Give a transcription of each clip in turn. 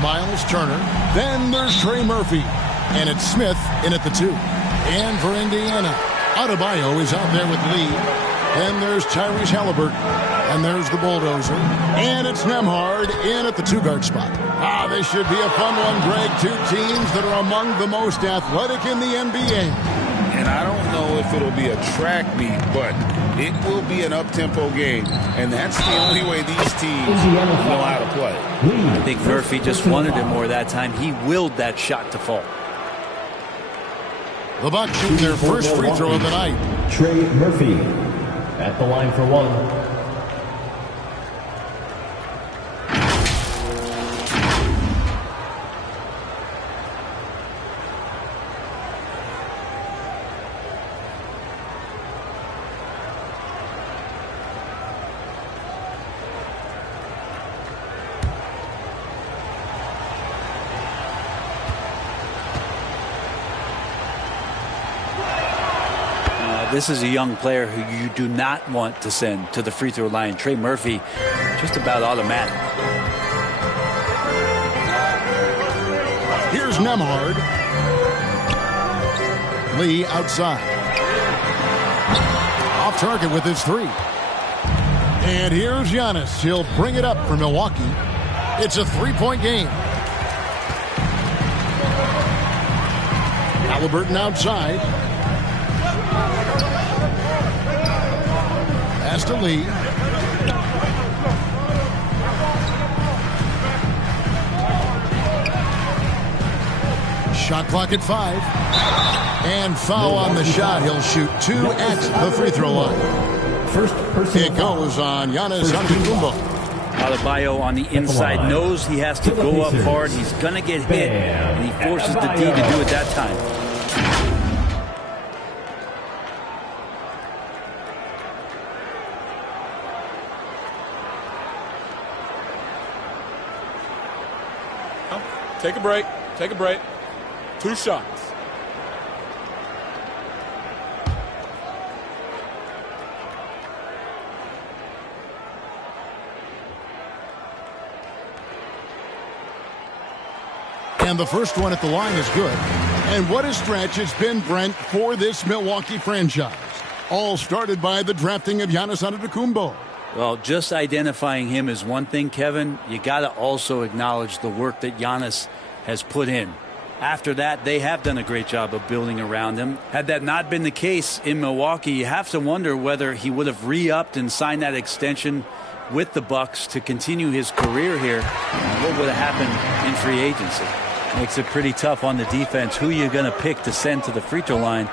Miles Turner. Then there's Trey Murphy. And it's Smith in at the 2. And for Indiana, Adebayo is out there with Lee. Then there's Tyrese Halliburton. And there's the bulldozer. And it's Nembhard in at the 2-guard spot. This should be a fun one, Greg. Two teams that are among the most athletic in the NBA. And I don't know if it'll be a track meet, but it will be an up-tempo game. And that's the only way these teams know how to play. I think Murphy just wanted it more that time. He willed that shot to fall. The Bucks shooting their first free throw of the night. Trey Murphy at the line for 1. This is a young player who you do not want to send to the free throw line. Trey Murphy, just about automatic. Here's Nembhard. Lee outside. Off target with his 3. And here's Giannis. He'll bring it up for Milwaukee. It's a 3-point game. Halliburton outside. Pass to Lee. Shot clock at 5. And foul on the shot. He'll shoot 2 at the free throw line. It goes on Giannis Antetokounmpo. Adebayo on the inside knows he has to go up hard. He's going to get hit, and he forces the D to do it that time. Take a break. Take a break. 2 shots. And the first one at the line is good. And what a stretch it's been, Brent, for this Milwaukee franchise. All started by the drafting of Giannis Antetokounmpo. Well, just identifying him is one thing, Kevin. You got to also acknowledge the work that Giannis has put in. After that, they have done a great job of building around him. Had that not been the case in Milwaukee, you have to wonder whether he would have re-upped and signed that extension with the Bucks to continue his career here. What would have happened in free agency? Makes it pretty tough on the defense. Who you're going to pick to send to the free throw line?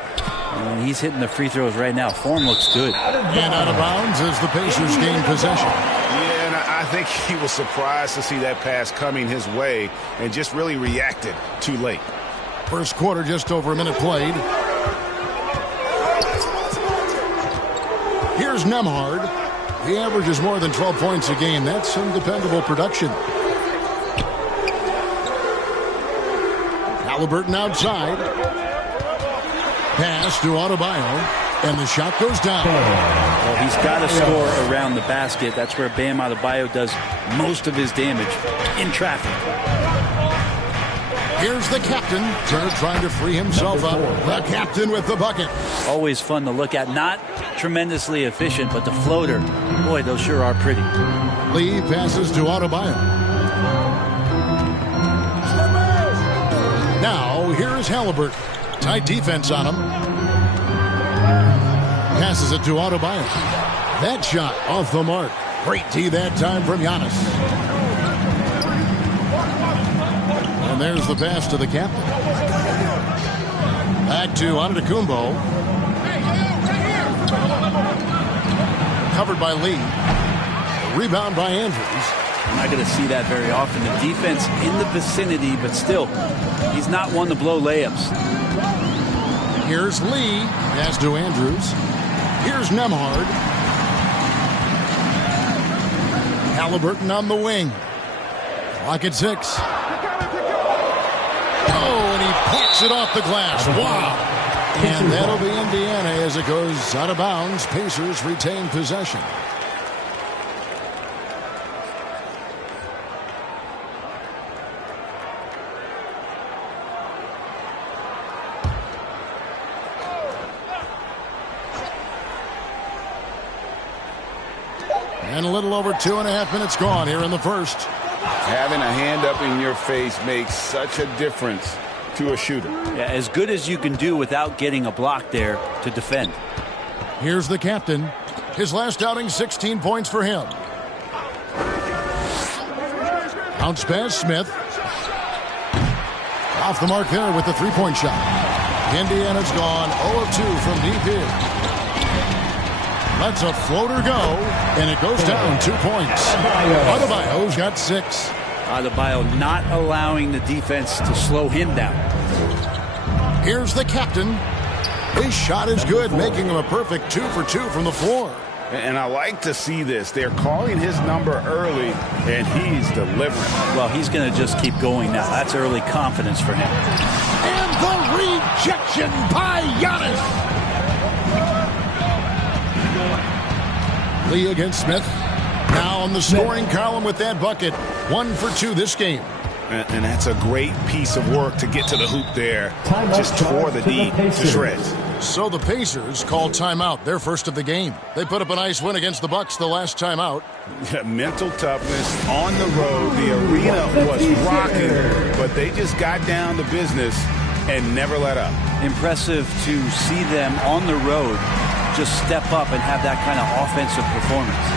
He's hitting the free throws right now. Form looks good. And out of bounds as the Pacers gain possession. Yeah, and I think he was surprised to see that pass coming his way and just really reacted too late. First quarter, just over a minute played. Here's Nembhard. He averages more than 12 points a game. That's some dependable production. Halliburton outside. Pass to Adebayo, and the shot goes down. Well, he's got to score around the basket. That's where Bam Adebayo does most of his damage, in traffic. Here's the captain. Turner trying to free himself up. The captain with the bucket. Always fun to look at. Not tremendously efficient, but the floater, boy, those sure are pretty. Lee passes to Adebayo. Now, here's Halliburton. Tight defense on him. Passes it to Adebayo. That shot off the mark. Great D that time from Giannis. And there's the pass to the captain. Back to Antetokounmpo. Covered by Lee. Rebound by Andrews. I'm not going to see that very often. The defense in the vicinity, but still, he's not one to blow layups. Here's Lee. Pass to Andrews. Here's Nembhard. Halliburton on the wing. Clock at 6. Oh, and he plucks it off the glass. Wow. And that'll be Indiana as it goes out of bounds. Pacers retain possession. And a little over 2.5 minutes gone here in the first. Having a hand up in your face makes such a difference to a shooter. Yeah, as good as you can do without getting a block there to defend. Here's the captain. His last outing, 16 points for him. Bounce pass, Smith. Off the mark there with the three-point shot. Indiana's gone 0 of 2 from deep here. Lets a floater go, and it goes down 2 points. Adebayo's got 6. Adebayo not allowing the defense to slow him down. Here's the captain. His shot is good, making him a perfect 2 for 2 from the floor. And I like to see this. They're calling his number early, and he's delivering. Well, he's going to just keep going now. That's early confidence for him. And the rejection by Giannis. Lee against Smith. Now on the scoring column with that bucket. 1 for 2 this game. And that's a great piece of work to get to the hoop there. Just tore the D to shreds. So the Pacers call timeout, their first of the game. They put up a nice win against the Bucks the last time out. Mental toughness on the road. The arena was rocking, but they just got down to business and never let up. Impressive to see them on the road just step up and have that kind of offensive performance.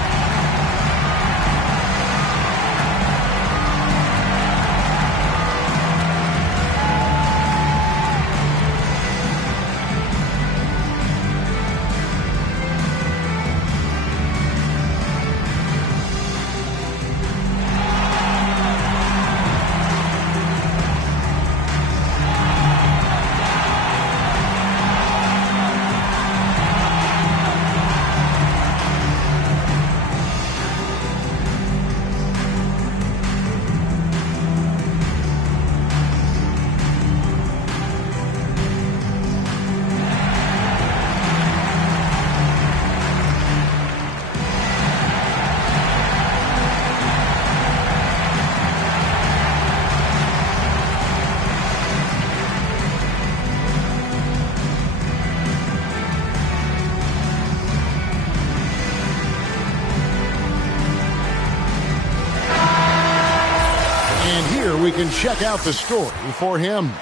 We can check out the story for him.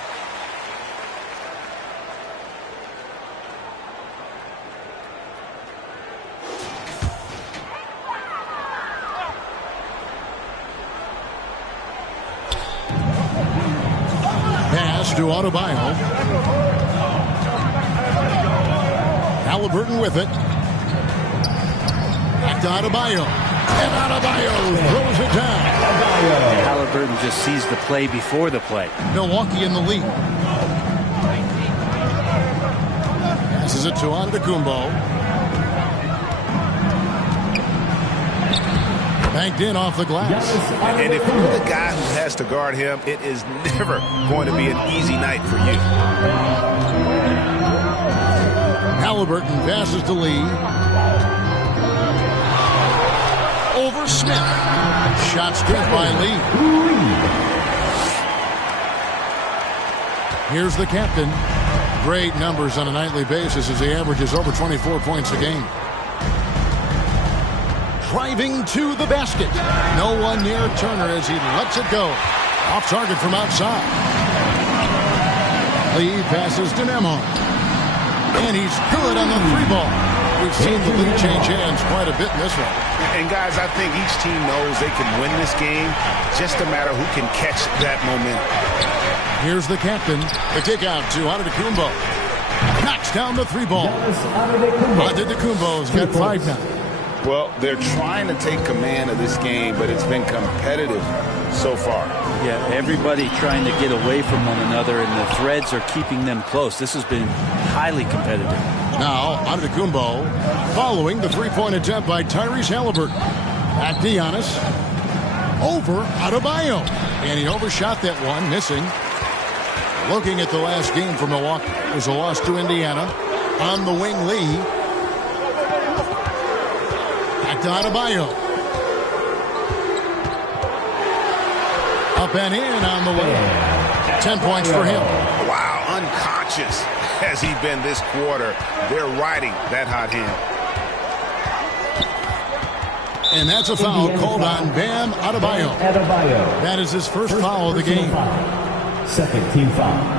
Pass to Adebayo. Halliburton with it. Back to Adebayo. And Adebayo throws it down. Halliburton just sees the play before the play. Milwaukee in the lead. Passes it to Antetokounmpo. Banked in off the glass. And if you're the guy who has to guard him, it is never going to be an easy night for you. Halliburton passes to Lee. Over Smith. Shot straight by Lee. Here's the captain. Great numbers on a nightly basis as he averages over 24 points a game. Driving to the basket. No one near Turner as he lets it go. Off target from outside. Lee passes to Nembhard. And he's good on the three ball. We've seen the lead change hands quite a bit in this one. And guys, I think each team knows they can win this game. Just a matter who can catch that momentum. Here's the captain. The kick out to Antetokounmpo. Knocks down the three ball. Antetokounmpo's got 5 now. Well, they're trying to take command of this game, but it's been competitive so far. Yeah, everybody trying to get away from one another, and the threads are keeping them close. This has been highly competitive. Now, Antetokounmpo following the three-point attempt by Tyrese Halliburton. Back to Giannis. Over Adebayo. And he overshot that one, missing. Looking at the last game for Milwaukee. It was a loss to Indiana. On the wing, Lee. Back to Adebayo. Up and in on the way. 10 points for him. Wow, unconscious has he been this quarter. They're riding that hot hand. And that's a foul called on Bam Adebayo. That is his first foul of the game. Second team foul.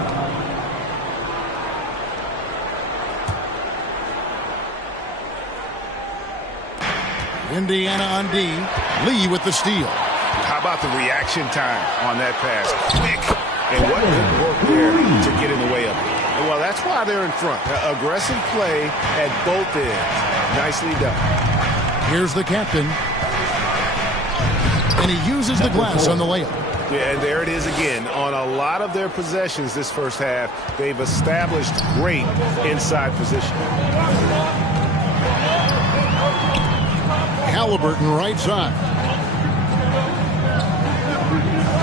Indiana on D. Lee with the steal. How about the reaction time on that pass? Quick. And what good work there to get in the way of it. Well, that's why they're in front. Aggressive play at both ends. Nicely done. Here's the captain. And he uses the glass on the layup. Yeah, and there it is again. On a lot of their possessions this first half, they've established great inside position. Halliburton right side.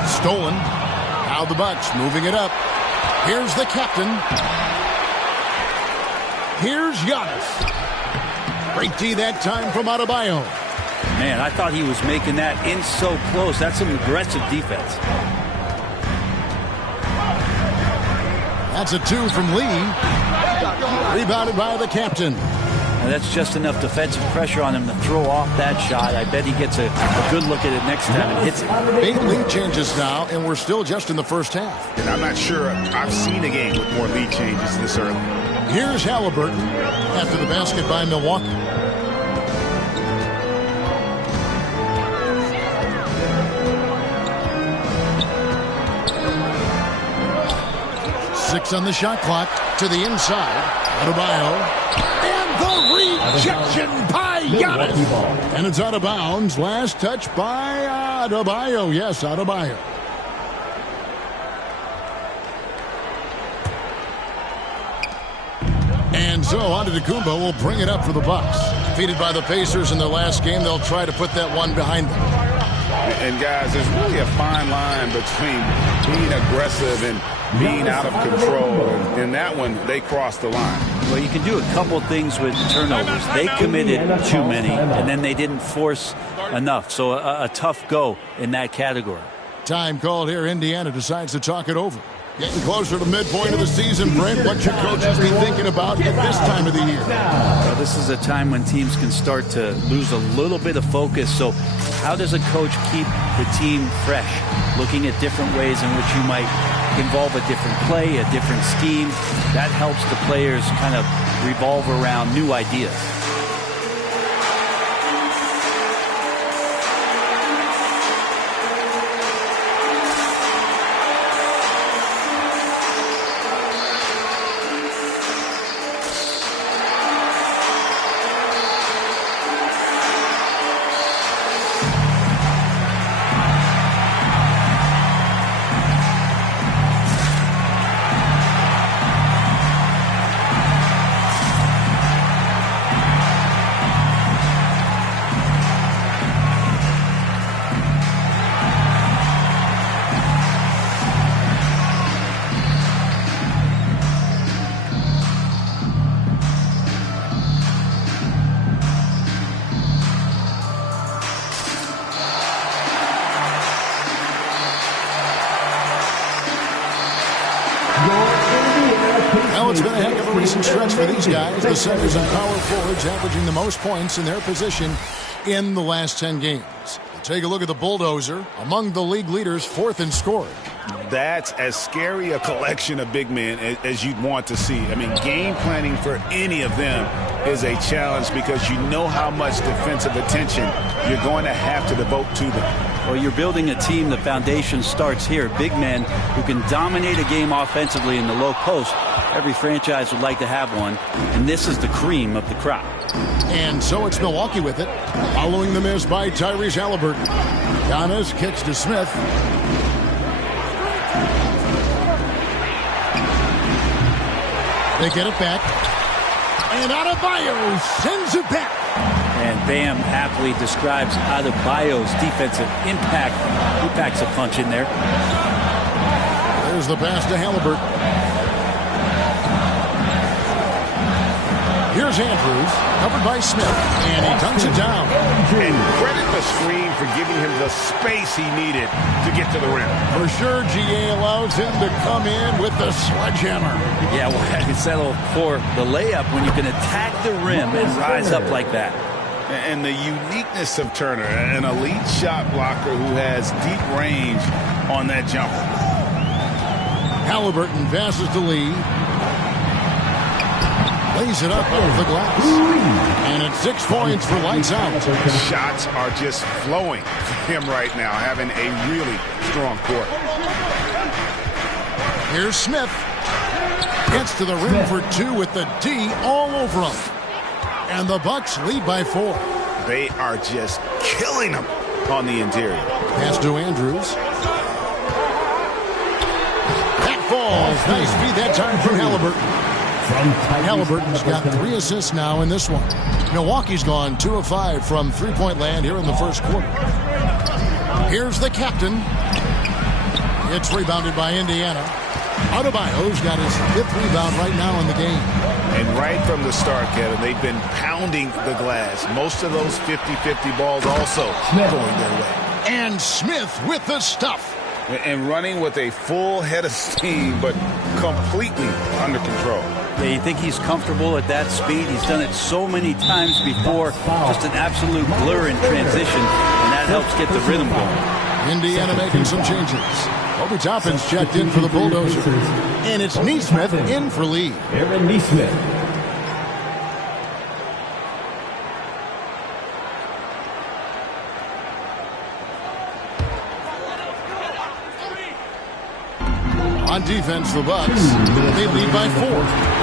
Stolen. Now the Bucks moving it up. Here's the captain. Here's Giannis. Great D that time from Adebayo. Man, I thought he was making that in so close. That's some aggressive defense. That's a 2 from Lee. Rebounded by the captain. And that's just enough defensive pressure on him to throw off that shot. I bet he gets a good look at it next time and hits it. 8 lead changes now, and we're still just in the first half. And I'm not sure I've seen a game with more lead changes this early. Here's Halliburton after the basket by Milwaukee. Six on the shot clock to the inside. Adebayo. And the rejection by Giannis. And it's out of bounds. Last touch by Adebayo. Yes, Adebayo. And so Antetokounmpo will bring it up for the Bucks. Defeated by the Pacers in their last game, they'll try to put that one behind them. And guys, there's really a fine line between being aggressive and being out of control. And that one, they crossed the line. Well, you can do a couple things with turnovers. They committed too many, and then they didn't force enough. So a tough go in that category. Time called here. Indiana decides to talk it over. Getting closer to midpoint of the season, Brent. What should coaches be thinking about at this time of the year? Well, this is a time when teams can start to lose a little bit of focus. So how does a coach keep the team fresh? Looking at different ways in which you might involve a different play, a different scheme. That helps the players kind of revolve around new ideas. Well, it's been a heck of a recent stretch for these guys. The centers and power forwards averaging the most points in their position in the last 10 games. Take a look at the Bulldozer, among the league leaders, fourth in scoring. That's as scary a collection of big men as you'd want to see. I mean, game planning for any of them is a challenge because you know how much defensive attention you're going to have to devote to them. Well, you're building a team. The foundation starts here. Big men who can dominate a game offensively in the low post. Every franchise would like to have one, and this is the cream of the crop. And so it's Milwaukee with it, following the miss by Tyrese Halliburton. Giannis kicks to Smith. They get it back. And Adebayo sends it back. And Bam aptly describes Adebayo's defensive impact. He packs a punch in there. There's the pass to Halliburton. Here's Andrews, covered by Smith, and he dunks it down. And credit the screen for giving him the space he needed to get to the rim. For sure, GA allows him to come in with the sledgehammer. Yeah, well, you settle for the layup when you can attack the rim and rise up like that. And the uniqueness of Turner, an elite shot blocker who has deep range on that jumper. Halliburton passes to Lee. Lays it up over the glass. And it's 6 points for lights out. Shots are just flowing for him right now, having a really strong court. Here's Smith. Gets to the rim for 2 with the D all over him. And the Bucks lead by 4. They are just killing them on the interior. Pass to Andrews. That falls. Nice feed that time from Halliburton. Halliburton's got 3 assists now in this one. Milwaukee's gone 2 of 5 from three-point land here in the first quarter. Here's the captain. It's rebounded by Indiana. Adebayo's got his 5th rebound right now in the game. And right from the start, Kevin, they've been pounding the glass. Most of those 50-50 balls also going their way. And Smith with the stuff. And running with a full head of steam, but completely under control. Yeah, you think he's comfortable at that speed? He's done it so many times before. Just an absolute blur in transition, and that helps get the rhythm going. Indiana making some changes. Obi Toppin's checked in for the Bulldozers. And it's Nesmith in for Lee. Aaron Nesmith. On defense, the Bucks, they lead by 4.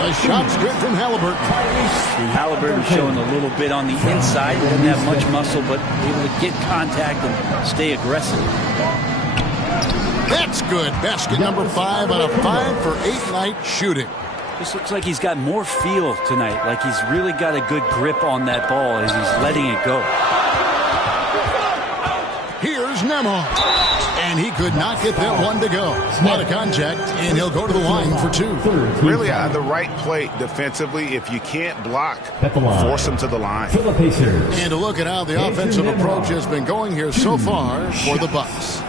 A shot's good from Halliburton. Halliburton showing a little bit on the inside. Doesn't have much muscle, but able to get contact and stay aggressive. That's good. Basket number 5 on a 5-for-8 night shooting. Just looks like he's got more feel tonight. Like he's really got a good grip on that ball as he's letting it go. Here's Nembhard. And he could not get that one to go. Out of contact, and he'll go to the line for 2. Really on the right play defensively. If you can't block, force him to the line. And to look at how the offensive approach has been going here so far for the Bucks.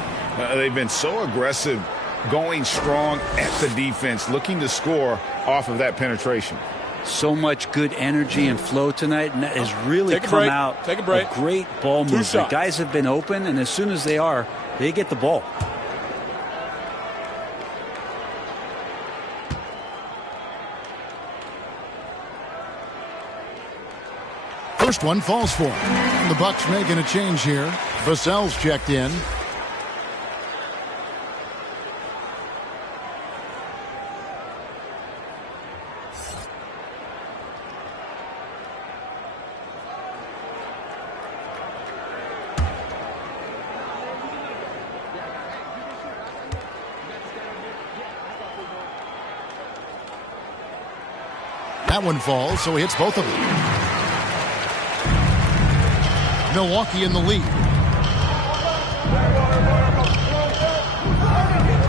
They've been so aggressive, going strong at the defense, looking to score off of that penetration. So much good energy and flow tonight, and that has really come out. Take a break. A great ball movement. Guys have been open, and as soon as they are, they get the ball. First one falls for him. The Bucks making a change here. Vassell's checked in. That one falls, so he hits both of them. Milwaukee in the lead.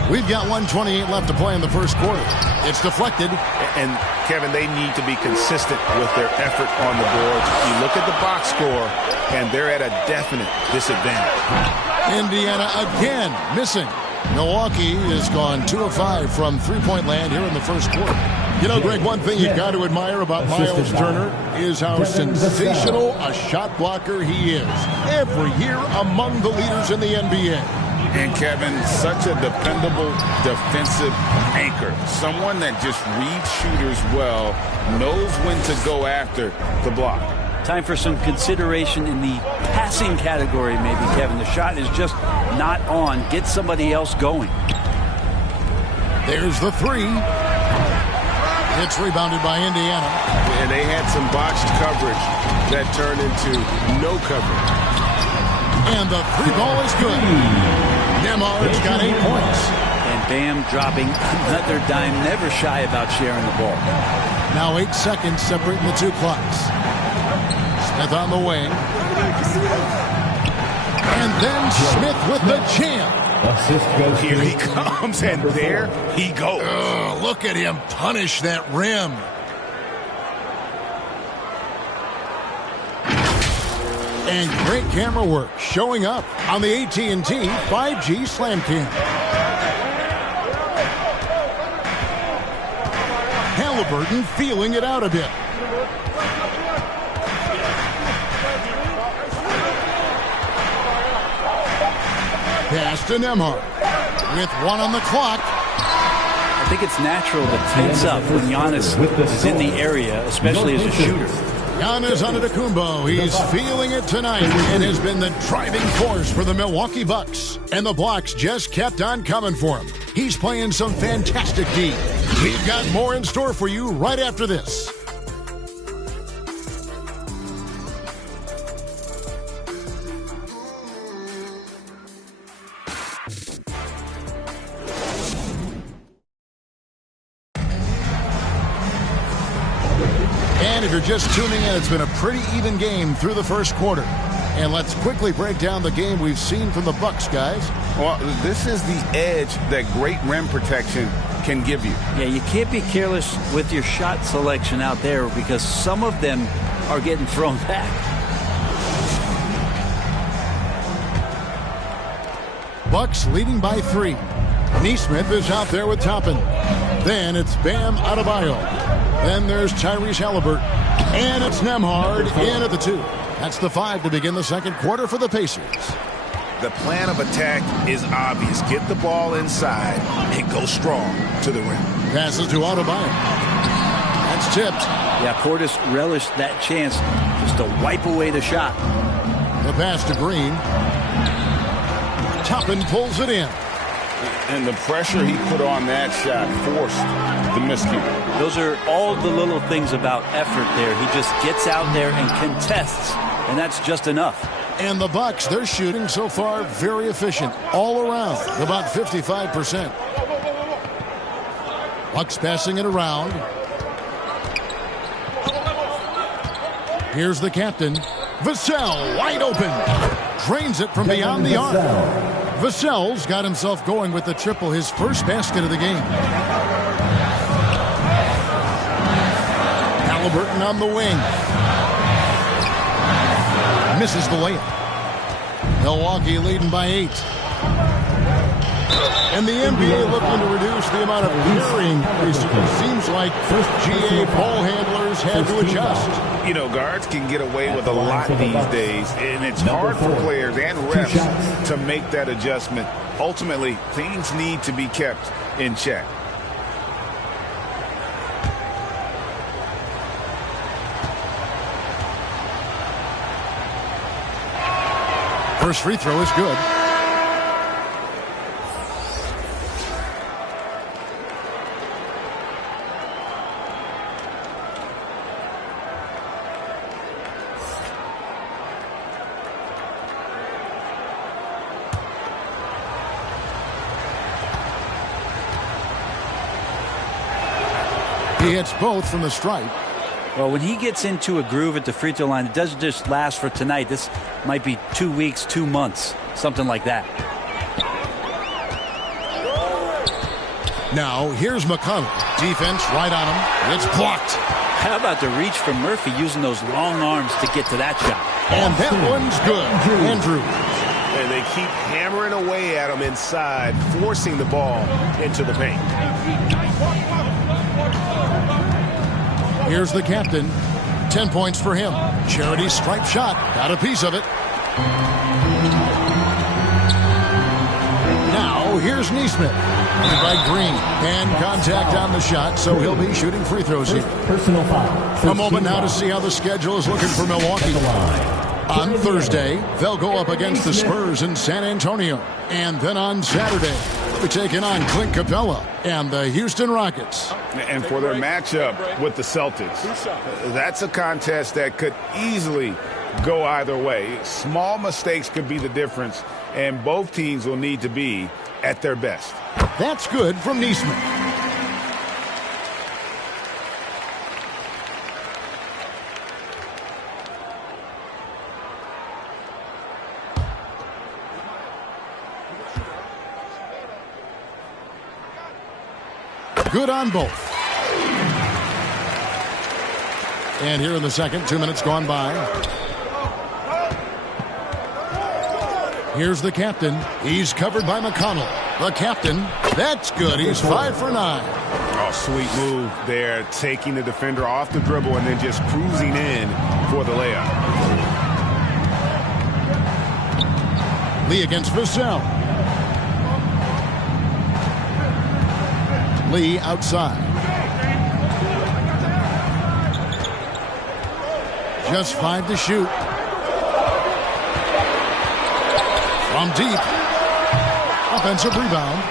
We've got 1:28 left to play in the first quarter. It's deflected. And, Kevin, they need to be consistent with their effort on the boards. You look at the box score, and they're at a definite disadvantage. Indiana again missing. Milwaukee has gone 2 of 5 from three-point land here in the first quarter. You know, Greg, one thing you've got to admire about Miles Turner is how sensational a shot blocker he is. Every year among the leaders in the NBA. And, Kevin, such a dependable defensive anchor. Someone that just reads shooters well, knows when to go after the block. Time for some consideration in the passing category, maybe, Kevin. The shot is just not on. Get somebody else going. There's the 3. It's rebounded by Indiana. And they had some botched coverage that turned into no coverage. And the 3 ball is good. Nembhard's got 8 points. And Bam dropping another dime, never shy about sharing the ball. Now 8 seconds separating the 2 clocks. Smith on the wing. And then Smith with the jam. Here he comes, and there he goes. Look at him punish that rim. And great camera work showing up on the AT&T 5G Slam Cam. Halliburton feeling it out a bit. Pass to Nembhard. With 1 on the clock. I think it's natural to tense up when Giannis is in the area, especially as a shooter. Giannis Antetokounmpo, he's feeling it tonight and has been the driving force for the Milwaukee Bucks. And the blocks just kept on coming for him. He's playing some fantastic D. We've got more in store for you right after this. And if you're just tuning in, it's been a pretty even game through the first quarter. And let's quickly break down the game we've seen from the Bucks, guys. Well, this is the edge that great rim protection can give you. Yeah, you can't be careless with your shot selection out there because some of them are getting thrown back. Bucks leading by 3. Nesmith is out there with Toppin. Then it's Bam Adebayo. Then there's Tyrese Haliburton. And it's Nembhard in at the 2. That's the 5 to begin the second quarter for the Pacers. The plan of attack is obvious. Get the ball inside and go strong to the rim. Passes to Adebayo. That's tipped. Yeah, Portis relished that chance just to wipe away the shot. The pass to Green. Toppin pulls it in. And the pressure he put on that shot forced the miscue. Those are all the little things about effort there. He just gets out there and contests, and that's just enough. And the Bucks, they're shooting so far very efficient all around, about 55%. Bucks passing it around. Here's the captain. Vassell wide open. Drains it from beyond the arc. Vassell's got himself going with the triple, his first basket of the game. Haliburton on the wing. Misses the layup. Milwaukee leading by 8. And the NBA looking to reduce the amount of carrying recently. Seems like GA ball handlers had to adjust. You know, guards can get away with a lot these days, and it's hard for players and refs to make that adjustment. Ultimately, things need to be kept in check. First free throw is good. He hits both from the stripe. Well, when he gets into a groove at the free throw line, it doesn't just last for tonight. This might be 2 weeks, 2 months, something like that. Now, here's McConnell. Defense right on him. It's blocked. How about the reach from Murphy using those long arms to get to that shot? And that one's good. Andrews. And they keep hammering away at him inside, forcing the ball into the paint. Here's the captain. 10 points for him. Charity stripe shot. Got a piece of it. Now, here's Nesmith. By Green. And contact on the shot, so he'll be shooting free throws here. Personal foul. A moment now to see how the schedule is looking for Milwaukee. On Thursday, they'll go up against the Spurs in San Antonio. And then on Saturday, they're taking on Clint Capella and the Houston Rockets. And for their matchup with the Celtics, that's a contest that could easily go either way. Small mistakes could be the difference, and both teams will need to be at their best. That's good from Nesmith. Good on both. And here in the second, 2 minutes gone by. Here's the captain. He's covered by McConnell. The captain, that's good. He's 5 for 9. Oh, sweet move there, taking the defender off the dribble and then just cruising in for the layup. Lee against Vassell. Lee outside. Just 5 to shoot. From deep. Offensive rebound.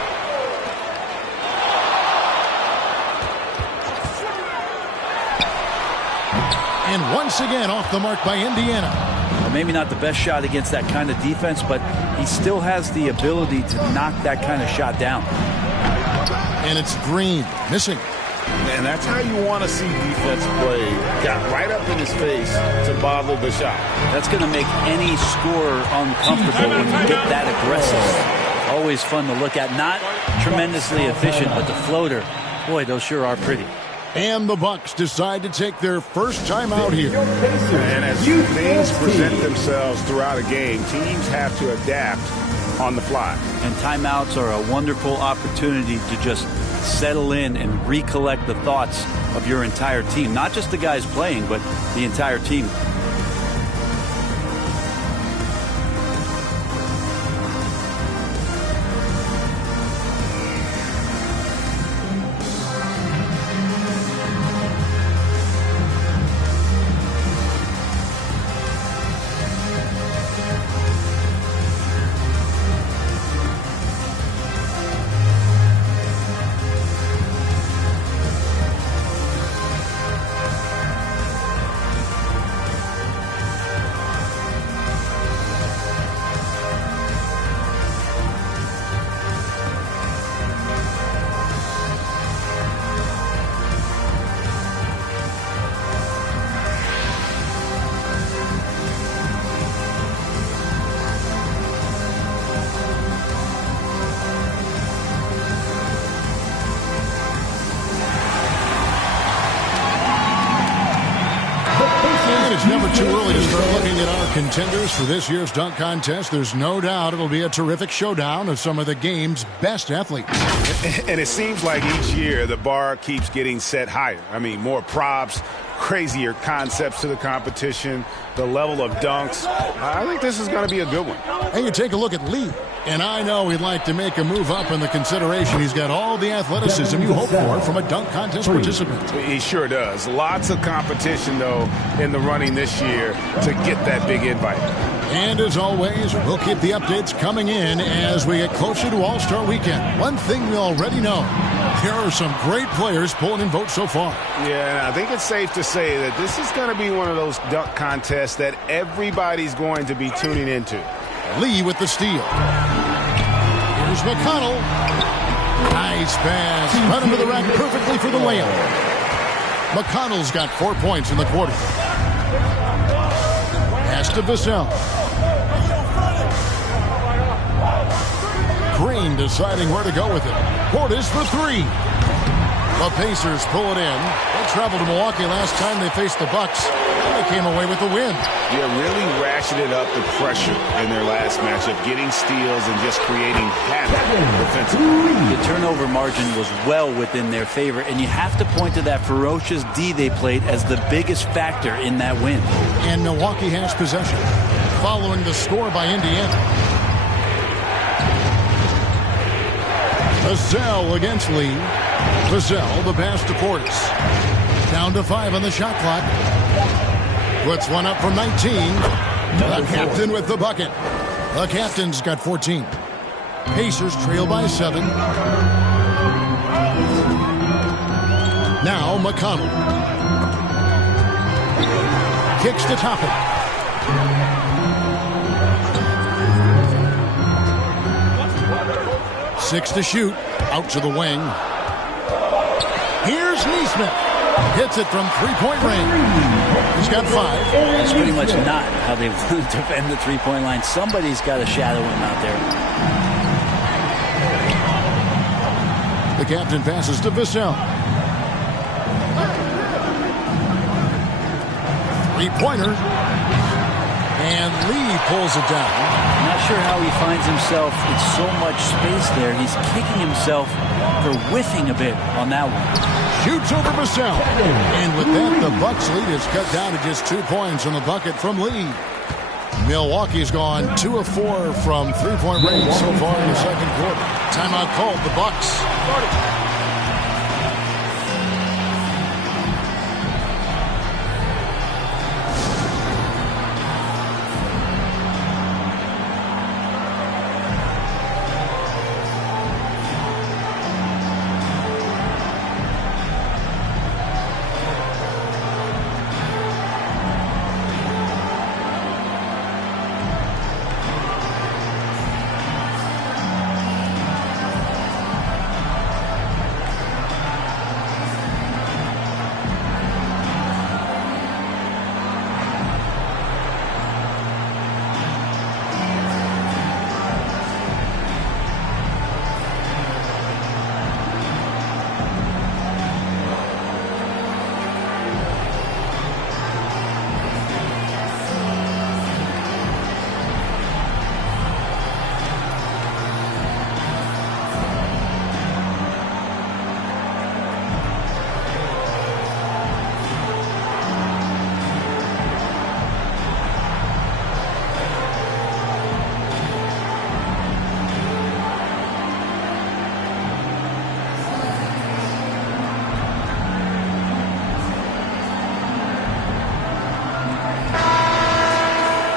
And once again off the mark by Indiana. Well, maybe not the best shot against that kind of defense, but he still has the ability to knock that kind of shot down. And it's Green missing. And that's how you want to see defense play. Got right up in his face to bother the shot. That's going to make any scorer uncomfortable when you get that aggressive. Always fun to look at. Not tremendously efficient, but the floater, boy, those sure are pretty. And the Bucks decide to take their first time out here. And as things present themselves throughout a game, teams have to adapt on the fly. And timeouts are a wonderful opportunity to just settle in and recollect the thoughts of your entire team. Not just the guys playing, but the entire team. It's never too early to start looking at our contenders for this year's dunk contest. There's no doubt it'll be a terrific showdown of some of the game's best athletes. And it seems like each year the bar keeps getting set higher. I mean, more props, crazier concepts to the competition, the level of dunks. I think this is going to be a good one. And you take a look at Lee. And I know he'd like to make a move up in the consideration. He's got all the athleticism you hope for from a dunk contest participant. He sure does. Lots of competition, though, in the running this year to get that big invite. And as always, we'll keep the updates coming in as we get closer to All-Star Weekend. One thing we already know, there are some great players pulling in votes so far. Yeah, and I think it's safe to say that this is going to be one of those dunk contests that everybody's going to be tuning into. Lee with the steal. Here's McConnell. Nice pass. Right under the rack perfectly for the layup. McConnell's got 4 points in the quarter. Pass to Vassell. Green deciding where to go with it. Portis for 3. The Pacers pull it in. They traveled to Milwaukee last time they faced the Bucks. And they came away with the win. Yeah, really ratcheted up the pressure in their last matchup, getting steals and just creating havoc defensively. The turnover margin was well within their favor, and you have to point to that ferocious D they played as the biggest factor in that win. And Milwaukee has possession, following the score by Indiana. Vassell against Lee. Vassell, the pass to Portis. Down to 5 on the shot clock. Puts one up from 19. The captain with the bucket. The captain's got 14. Pacers trail by 7. Now McConnell. Kicks to Toppin. Six to shoot. Out to the wing. Here's Nesmith. Hits it from three-point range. He's got 5. That's pretty much not how they defend the three-point line. Somebody's got to shadow him out there. The captain passes to Vassell. Three-pointer. And Lee pulls it down. I'm not sure how he finds himself in so much space there. He's kicking himself for whiffing a bit on that one. Shoots over Vassell. And with that, the Bucks lead is cut down to just 2 points on the bucket from Lee. Milwaukee's gone 2 of 4 from three-point range so far in the second quarter. Timeout called, the Bucks.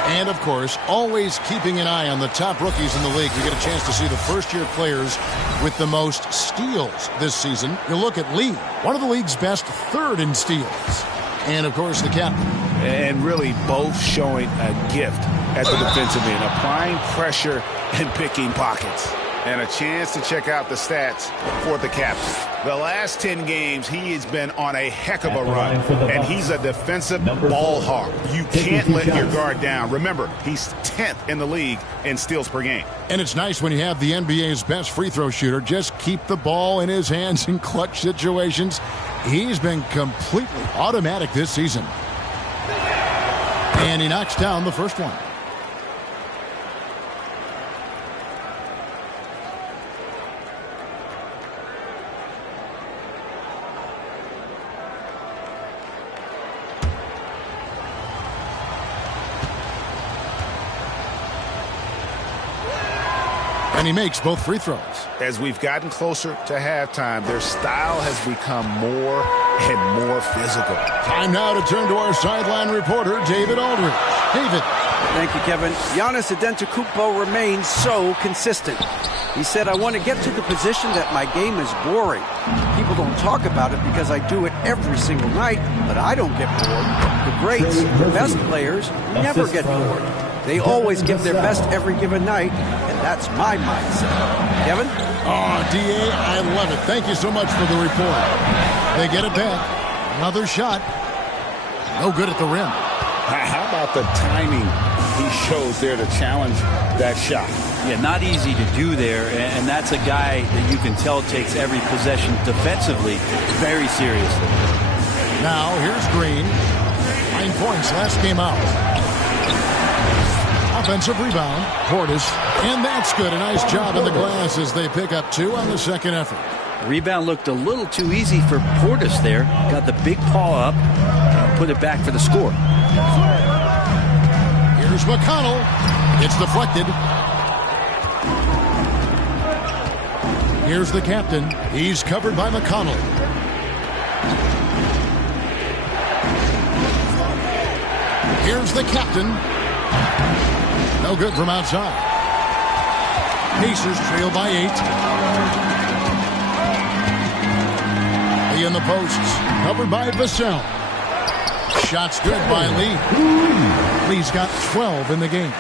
And, of course, always keeping an eye on the top rookies in the league. We get a chance to see the first-year players with the most steals this season. You look at Lee, one of the league's best, third in steals. And, of course, the captain. And really both showing a gift at the defensive end, applying pressure and picking pockets. And a chance to check out the stats for the captain. The last 10 games, he has been on a heck of a run, and he's a defensive ball hawk. You can't let your guard down. Remember, he's 10th in the league in steals per game. And it's nice when you have the NBA's best free throw shooter just keep the ball in his hands in clutch situations. He's been completely automatic this season. And he knocks down the first one. And he makes both free throws. As we've gotten closer to halftime, their style has become more and more physical. Time now to turn to our sideline reporter, David Aldridge. David. Thank you, Kevin. Giannis Antetokounmpo remains so consistent. He said, I want to get to the position that my game is boring. People don't talk about it because I do it every single night, but I don't get bored. The greats, the best players, never get bored. They always give their best every given night, and that's my mindset. Kevin? Oh, D.A., I love it. Thank you so much for the report. They get it back. Another shot. No good at the rim. How about the timing he shows there to challenge that shot? Yeah, not easy to do there, and that's a guy that you can tell takes every possession defensively very seriously. Now, here's Green. 9 points last game out. Offensive rebound, Portis, and that's good. A nice job in the glass as they pick up 2 on the second effort. Rebound looked a little too easy for Portis there. Got the big paw up and put it back for the score. Here's McConnell. It's deflected. Here's the captain. He's covered by McConnell. Here's the captain. No good from outside. Pacers trail by 8. Lee in the posts. Covered by Vassell. Shots good by Lee. Lee's got 12 in the game.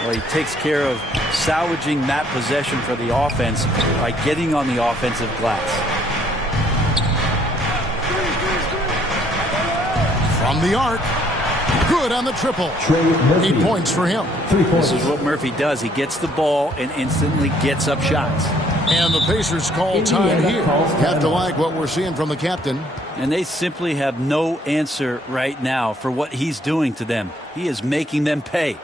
Well, he takes care of salvaging that possession for the offense by getting on the offensive glass. From the arc. Good on the triple. 8 points for him. This is what Murphy does. He gets the ball and instantly gets up shots. And the Pacers call time here. Have to like what we're seeing from the captain. And they simply have no answer right now for what he's doing to them. He is making them pay.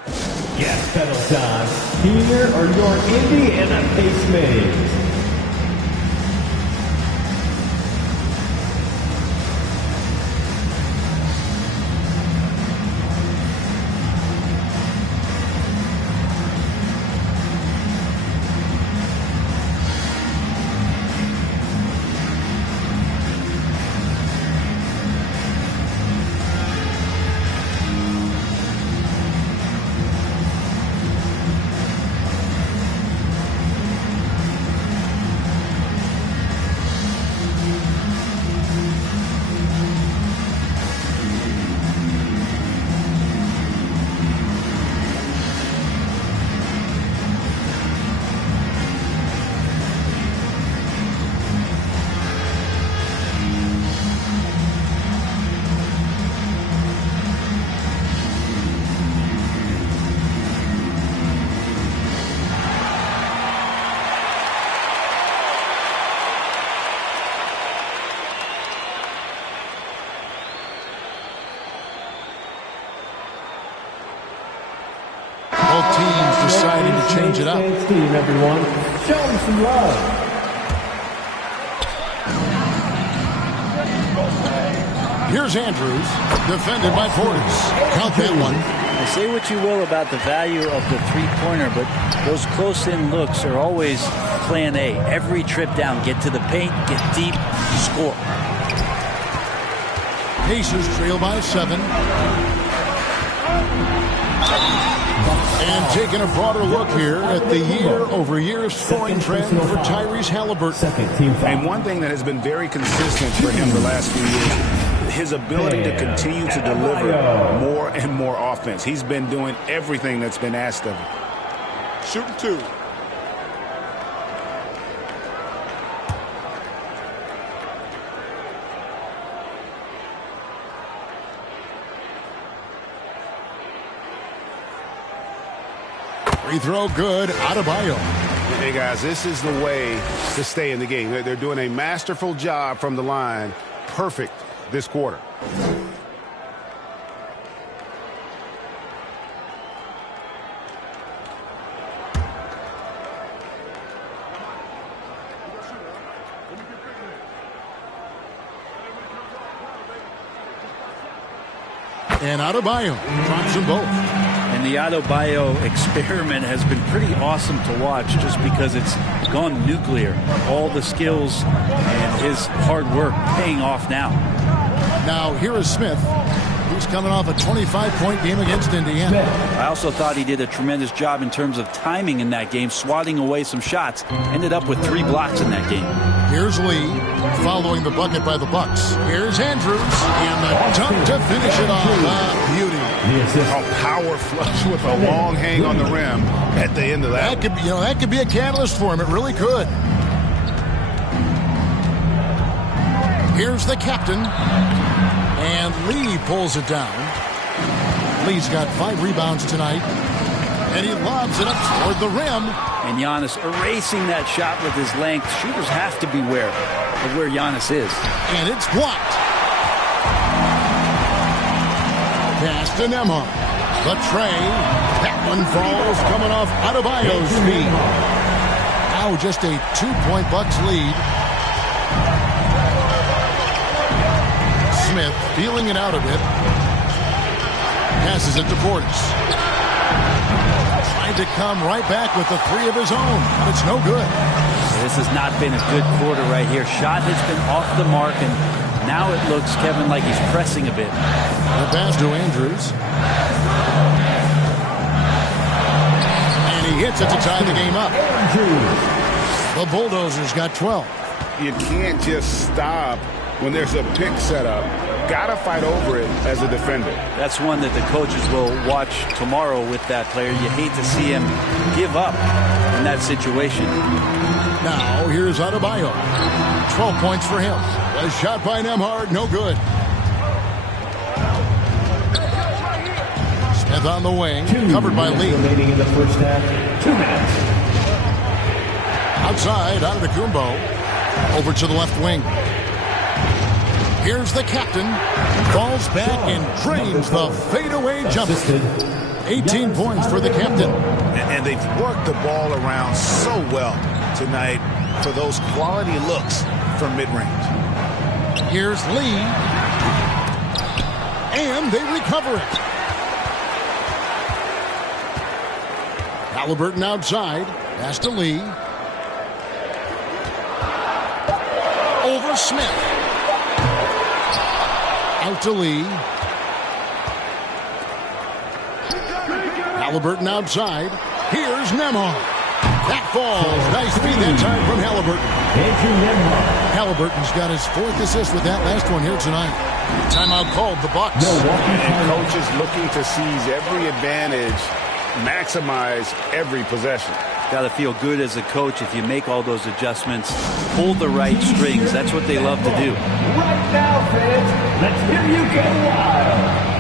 Gas pedal time. Here are your Indiana Pacemates. Both teams deciding to change it up. Team, everyone. Show them some love. Here's Andrews, defended by Portis. Count that one. Now, say what you will about the value of the three-pointer, but those close-in looks are always plan A. Every trip down, get to the paint, get deep, score. Pacers trail by 7. And taking a broader look here at the year-over-year scoring trend for Tyrese Halliburton. And one thing that has been very consistent for him the last few years, his ability to continue to deliver more and more offense. He's been doing everything that's been asked of him. Shooting 2. Free throw good. Adebayo. Hey, guys, this is the way to stay in the game. They're doing a masterful job from the line. Perfect this quarter. And Adebayo drops them both. And the Adebayo experiment has been pretty awesome to watch just because it's gone nuclear. All the skills and his hard work paying off now. Now, here is Smith. He's coming off a 25-point game against Indiana. I also thought he did a tremendous job in terms of timing in that game, swatting away some shots. Ended up with 3 blocks in that game. Here's Lee, following the bucket by the Bucks. Here's Andrews, and the dunk to finish it off. Beauty. A power flush with a long hang on the rim at the end of that. That could be a catalyst for him. It really could. Here's the captain, and Lee pulls it down. Lee's got 5 rebounds tonight, and he lobs it up toward the rim. And Giannis erasing that shot with his length. Shooters have to beware of where Giannis is. And it's blocked. Pass to Nembhard. The tray. That one falls, coming off Adebayo's feet. Now just a 2-point Bucks lead. Smith feeling it out a bit. Passes it to Portis. Trying to come right back with the 3 of his own, but it's no good. This has not been a good quarter right here. Shot has been off the mark, and now it looks, Kevin, like he's pressing a bit. The pass to Andrews. And he hits it to tie the game up. The Bulldozers got 12. You can't just stop when there's a pick set up. Gotta fight over it as a defender. That's one that the coaches will watch tomorrow with that player. You hate to see him give up in that situation. Now, here's Adebayo. 12 points for him. A shot by Nembhard, no good. Smith on the wing, covered by Lee. Remaining in the first half, 2 minutes. Outside, Antetokounmpo. Over to the left wing. Here's the captain. Falls back and drains the fadeaway jumper. 18 points for the captain. And they've worked the ball around so well tonight for those quality looks from mid-range. Here's Lee. And they recover it. Halliburton outside. Pass to Lee. Over Smith. Out to Lee. Halliburton outside. Here's Nembhard. That falls. Nice feed that time from Halliburton. Halliburton's got his 4th assist with that last one here tonight. Timeout called, the Bucks. And coaches looking to seize every advantage, maximize every possession. Got to feel good as a coach if you make all those adjustments, pull the right strings. That's what they love to do. Right now, fans, let's hear you go wild.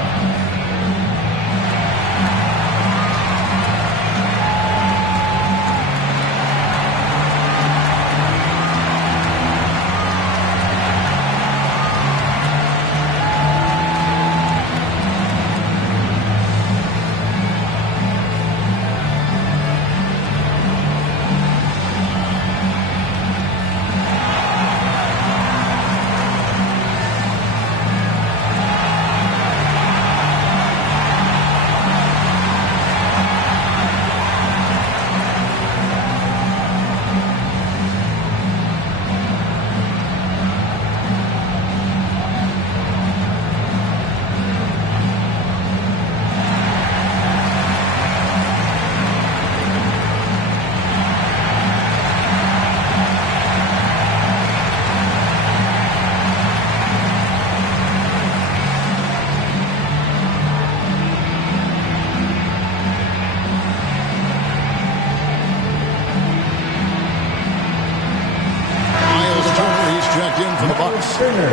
Miles Turner.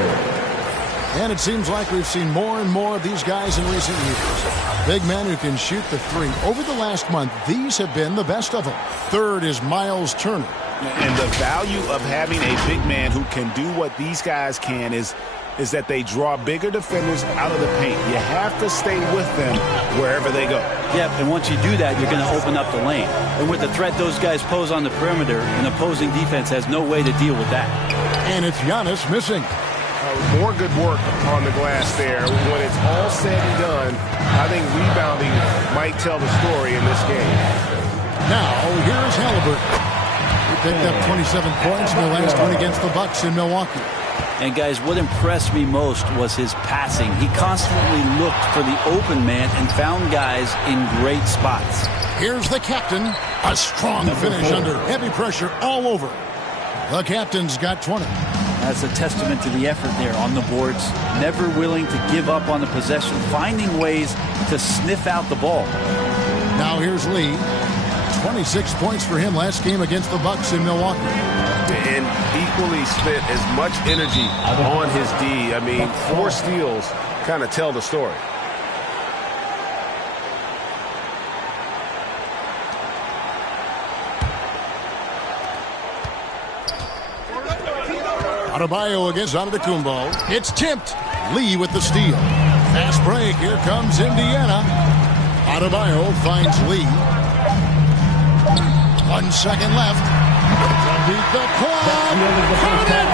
And it seems like we've seen more and more of these guys in recent years. Big men who can shoot the three. Over the last month, these have been the best of them. Third is Miles Turner. And the value of having a big man who can do what these guys can is that they draw bigger defenders out of the paint. You have to stay with them wherever they go. Yeah, and once you do that, you're going to open up the lane. And with the threat those guys pose on the perimeter, an opposing defense has no way to deal with that. And it's Giannis missing. More good work on the glass there. When it's all said and done, I think rebounding might tell the story in this game. Now, here's Halliburton. He picked up 27 points in the last one against the Bucks in Milwaukee. And guys, what impressed me most was his passing. He constantly looked for the open man and found guys in great spots. Here's the captain. A strong finish under heavy pressure all over. The captain's got 20. That's a testament to the effort there on the boards. Never willing to give up on the possession, finding ways to sniff out the ball. Now here's Lee. 26 points for him last game against the Bucks in Milwaukee. And equally spent as much energy on his D. I mean, 4 steals kind of tell the story. Adebayo against Antetokounmpo. It's tipped. Lee with the steal. Fast break. Here comes Indiana. Adebayo finds Lee. 1 second left. To beat the clock. Caught it!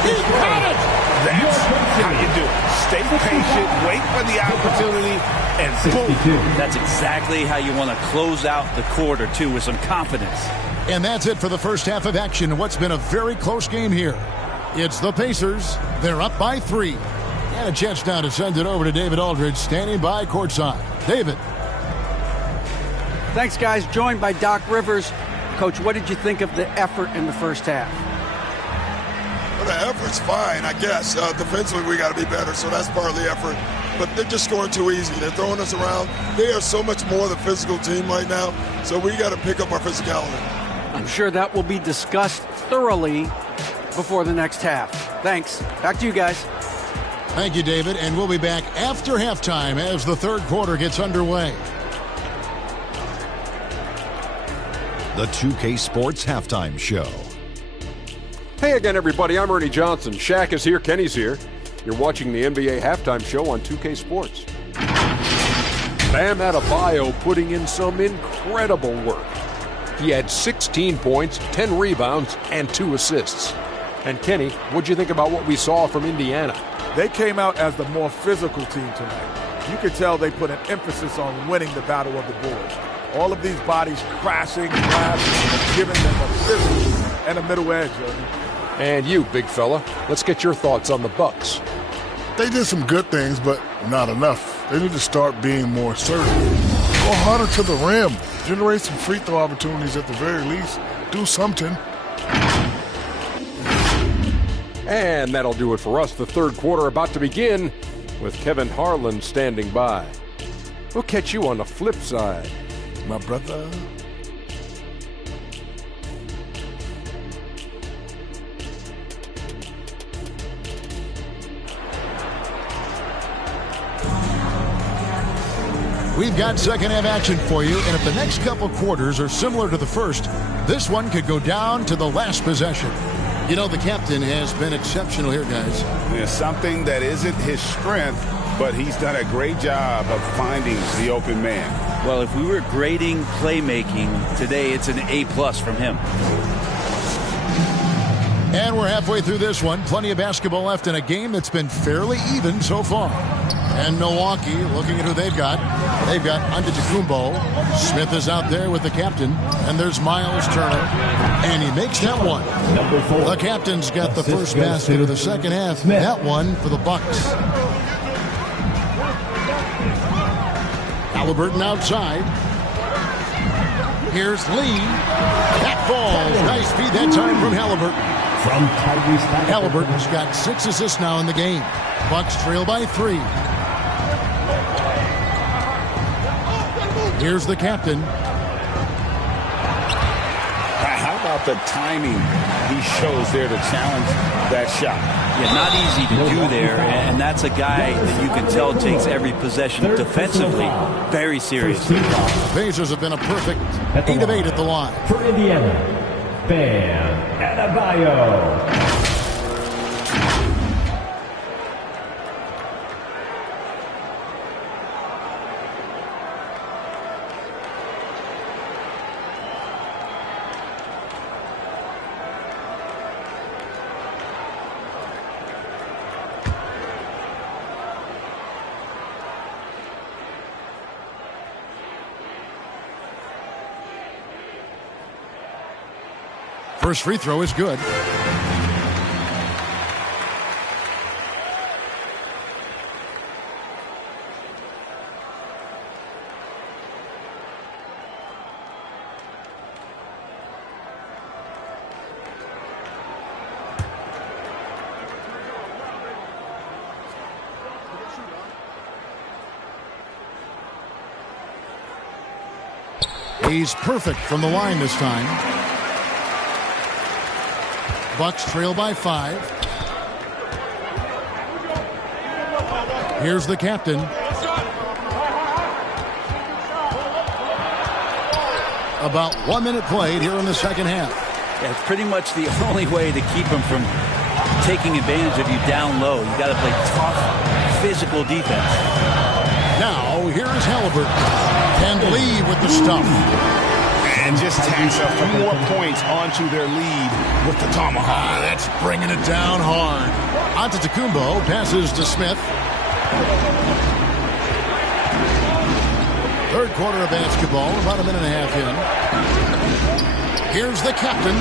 He caught it! That's how you do it. Stay patient, wait for the opportunity, and boom. That's exactly how you want to close out the quarter, too, with some confidence. And that's it for the first half of action in what's been a very close game here. It's the Pacers. They're up by 3. And a chance now to send it over to David Aldridge, standing by courtside. David. Thanks, guys. Joined by Doc Rivers. Coach, what did you think of the effort in the first half? Well, the effort's fine, I guess. Defensively, we got to be better, so that's part of the effort. But they're just scoring too easy. They're throwing us around. They are so much more the physical team right now, so we got to pick up our physicality. I'm sure that will be discussed thoroughly before the next half. Thanks. Back to you guys. Thank you, David. And we'll be back after halftime as the third quarter gets underway. The 2K Sports Halftime Show. Hey again, everybody. I'm Ernie Johnson. Shaq is here. Kenny's here. You're watching the NBA Halftime Show on 2K Sports. Bam Adebayo putting in some incredible work. He had 16 points, 10 rebounds, and 2 assists. And Kenny, what'd you think about what we saw from Indiana? They came out as the more physical team tonight. You could tell they put an emphasis on winning the battle of the boards. All of these bodies crashing, collapsing, giving them a physical and a middle edge. And you, big fella, let's get your thoughts on the Bucks. They did some good things, but not enough. They need to start being more assertive. Go harder to the rim. Generate some free throw opportunities at the very least. Do something. And that'll do it for us. The third quarter about to begin with Kevin Harlan standing by. We'll catch you on the flip side. My brother. We've got second half action for you, and if the next couple quarters are similar to the first, this one could go down to the last possession. You know, the captain has been exceptional here, guys. There's something that isn't his strength, but he's done a great job of finding the open man. Well, if we were grading playmaking today, it's an A+ from him. And we're halfway through this one. Plenty of basketball left in a game that's been fairly even so far. And Milwaukee, looking at who they've got Antetokounmpo. Smith is out there with the captain. And there's Miles Turner. And he makes that one. Number 4. The captain's got the first basket of the second half. Smith. That one for the Bucks. Halliburton outside. Here's Lee. That falls. Nice feed that time from Halliburton. From Tyrese Halliburton's got 6 assists now in the game. Bucks trail by 3. Here's the captain. How about about the timing he shows there to challenge that shot. Yeah, not easy to do there, and that's a guy that you can tell takes every possession defensively very seriously. The Pacers have been a perfect 8 of 8 at the line. For Indiana, Bam Adebayo. First free throw is good. He's perfect from the line this time. Bucks trail by 5. Here's the captain. About 1 minute played here in the second half. Yeah, it's pretty much the only way to keep him from taking advantage of you down low. You got to play tough, physical defense. Now, here is Halliburton. And Lee with the stuff. And just tacks a few more points onto their lead with the tomahawk. That's bringing it down hard. Antetokounmpo passes to Smith. Third quarter of basketball, about a minute and a half in. Here's the captain,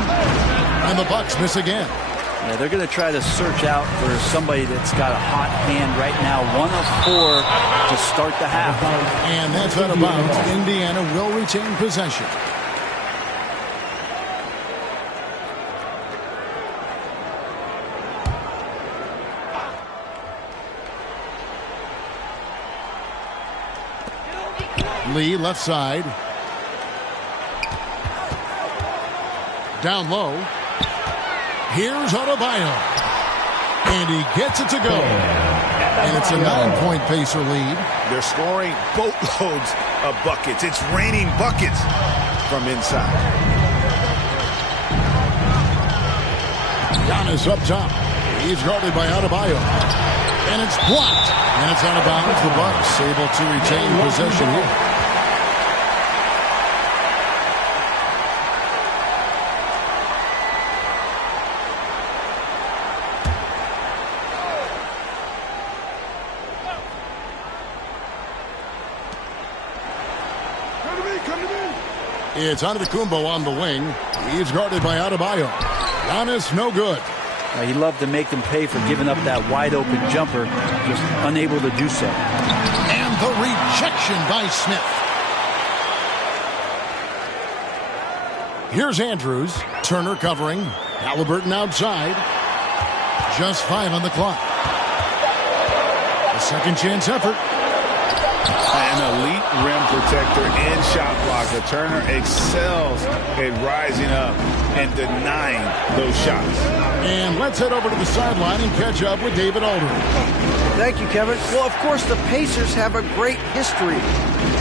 and the Bucks miss again. Yeah, they're going to try to search out for somebody that's got a hot hand right now. 1 of 4 to start the half. And that's out of bounds. Indiana will retain possession. Lee left side. Down low. Here's Adebayo. And he gets it to go. And it's a 9-point Pacer lead. They're scoring boatloads of buckets. It's raining buckets from inside. Giannis up top. He's guarded by Adebayo. And it's blocked. And it's out of bounds. The Bucks able to retain possession here. It's Antetokounmpo on the wing. He's guarded by Adebayo. Giannis, no good. He loved to make them pay for giving up that wide-open jumper, just unable to do so. And the rejection by Smith. Here's Andrews. Turner covering. Halliburton outside. Just 5 on the clock. A second chance effort. An elite rim protector and shot blocker. Turner excels at rising up and denying those shots. And let's head over to the sideline and catch up with David Aldridge. Thank you, Kevin. Well, of course, the Pacers have a great history,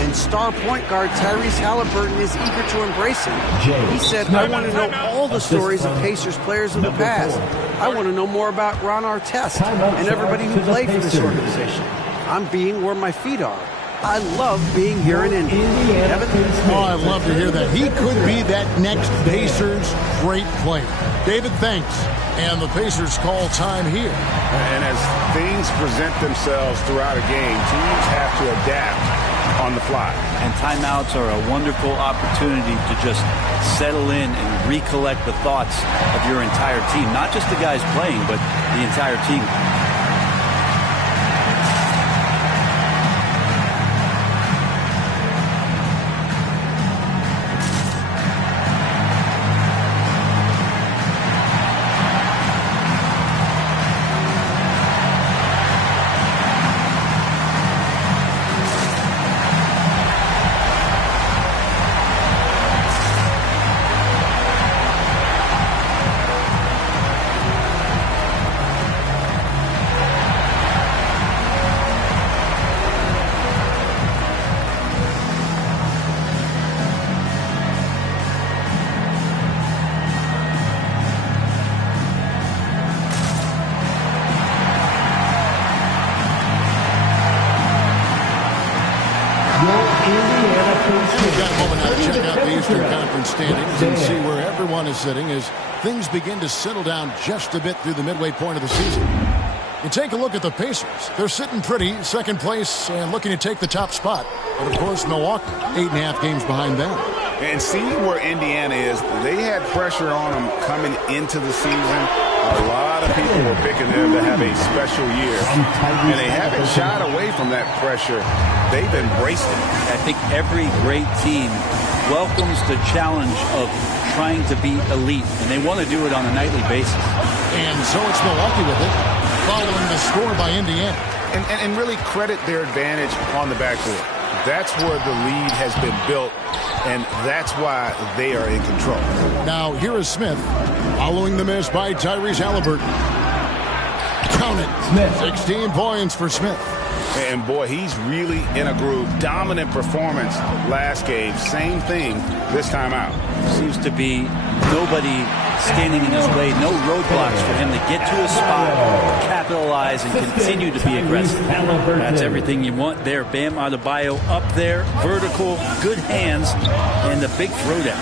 and star point guard Tyrese Halliburton is eager to embrace it. He said, I want to know all the stories of Pacers players of the past. I want to know more about Ron Artest and everybody who played for this organization. I'm being where my feet are. I love being here in Indy. Oh, I love to hear that. He could be that next Pacers great player. David, thanks. And the Pacers call time here. And as things present themselves throughout a game, teams have to adapt on the fly. And timeouts are a wonderful opportunity to just settle in and recollect the thoughts of your entire team. Not just the guys playing, but the entire team. And we've got a moment now to check out the Eastern Conference standings and see where everyone is sitting as things begin to settle down just a bit through the midway point of the season. You take a look at the Pacers. They're sitting pretty, second place, and looking to take the top spot. But, of course, Milwaukee, 8.5 games behind them. And seeing where Indiana is, they had pressure on them coming into the season. A lot of people were picking them to have a special year. And they haven't shied away from that pressure. They've embraced it. I think every great team welcomes the challenge of trying to be elite, and they want to do it on a nightly basis. And so it's Milwaukee with it, following the score by Indiana. And really credit their advantage on the backcourt. That's where the lead has been built, and that's why they are in control. Now, here is Smith, following the miss by Tyrese Halliburton. Count it. 16 points for Smith. And, boy, he's really in a groove. Dominant performance last game. Same thing this time out. Seems to be nobody standing in his way, no roadblocks for him to get to a spot, capitalize, and continue to be aggressive. That's everything you want there. Bam Adebayo up there, vertical, good hands, and the big throwdown.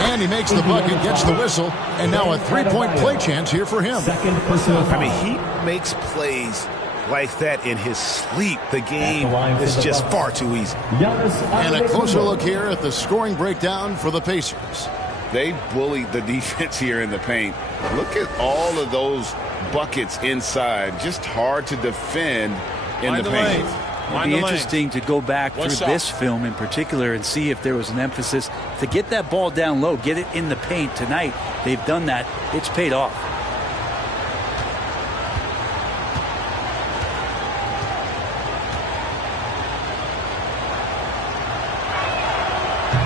And he makes the bucket, gets the whistle, and now a three-point play chance here for him. I mean, he makes plays like that in his sleep. The game is just far too easy. And a closer look here at the scoring breakdown for the Pacers. They bullied the defense here in the paint. Look at all of those buckets inside. Just hard to defend in the paint. It'd be interesting to go back through this film in particular and see if there was an emphasis to get that ball down low, get it in the paint. Tonight, they've done that. It's paid off.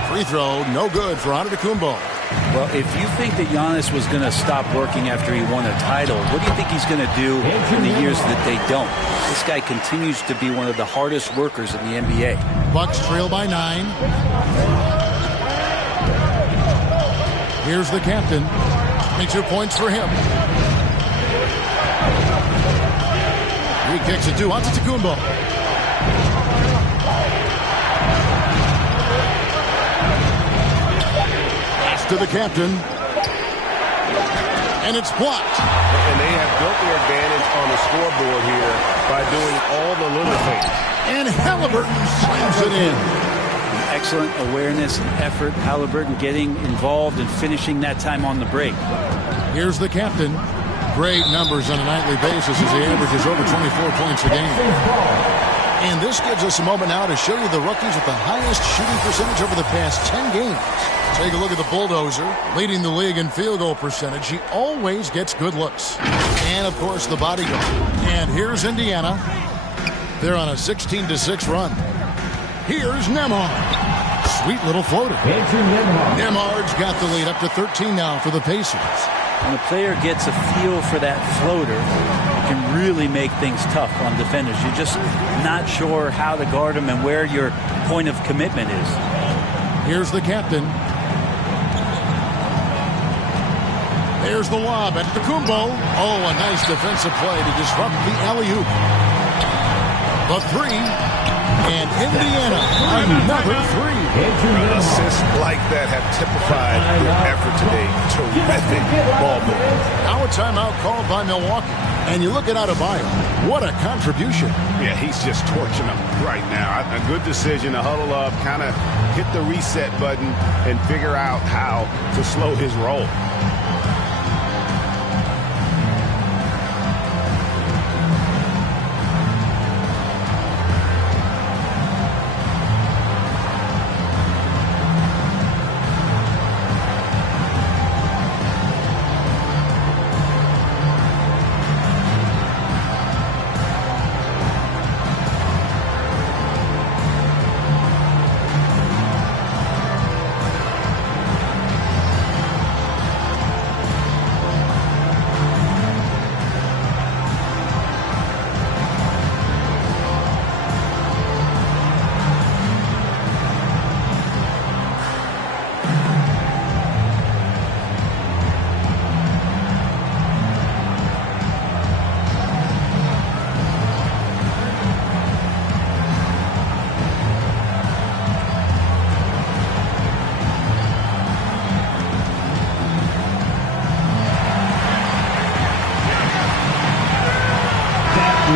Free throw, no good for Antetokounmpo. Well, if you think that Giannis was going to stop working after he won a title, what do you think he's going to do in the years that they don't? This guy continues to be one of the hardest workers in the NBA. Bucks trail by 9. Here's the captain. 22 points for him. He kicks it to Antetokounmpo. To the captain, and it's blocked. And they have built their advantage on the scoreboard here by doing all the little things. And Halliburton slams it in. Excellent awareness and effort. Halliburton getting involved and finishing that time on the break. Here's the captain. Great numbers on a nightly basis as he averages over 24 points a game. And this gives us a moment now to show you the rookies with the highest shooting percentage over the past 10 games. Take a look at the bulldozer, leading the league in field goal percentage. He always gets good looks. And, of course, the bodyguard. And here's Indiana. They're on a 16-6 run. Here's Nembhard. Sweet little floater. Nembhard's got the lead up to 13 now for the Pacers. When a player gets a feel for that floater, it can really make things tough on defenders. You're just not sure how to guard them and where your point of commitment is. Here's the captain. There's the lob at Antetokounmpo. Oh, a nice defensive play to disrupt the alley-oop. The three, and Indiana, another three. Assists like that have typified their effort today. Terrific ball movement. Now a timeout called by Milwaukee. And you look at Adebayo. What a contribution. Yeah, he's just torching them right now. A good decision to huddle up, kind of hit the reset button, and figure out how to slow his roll.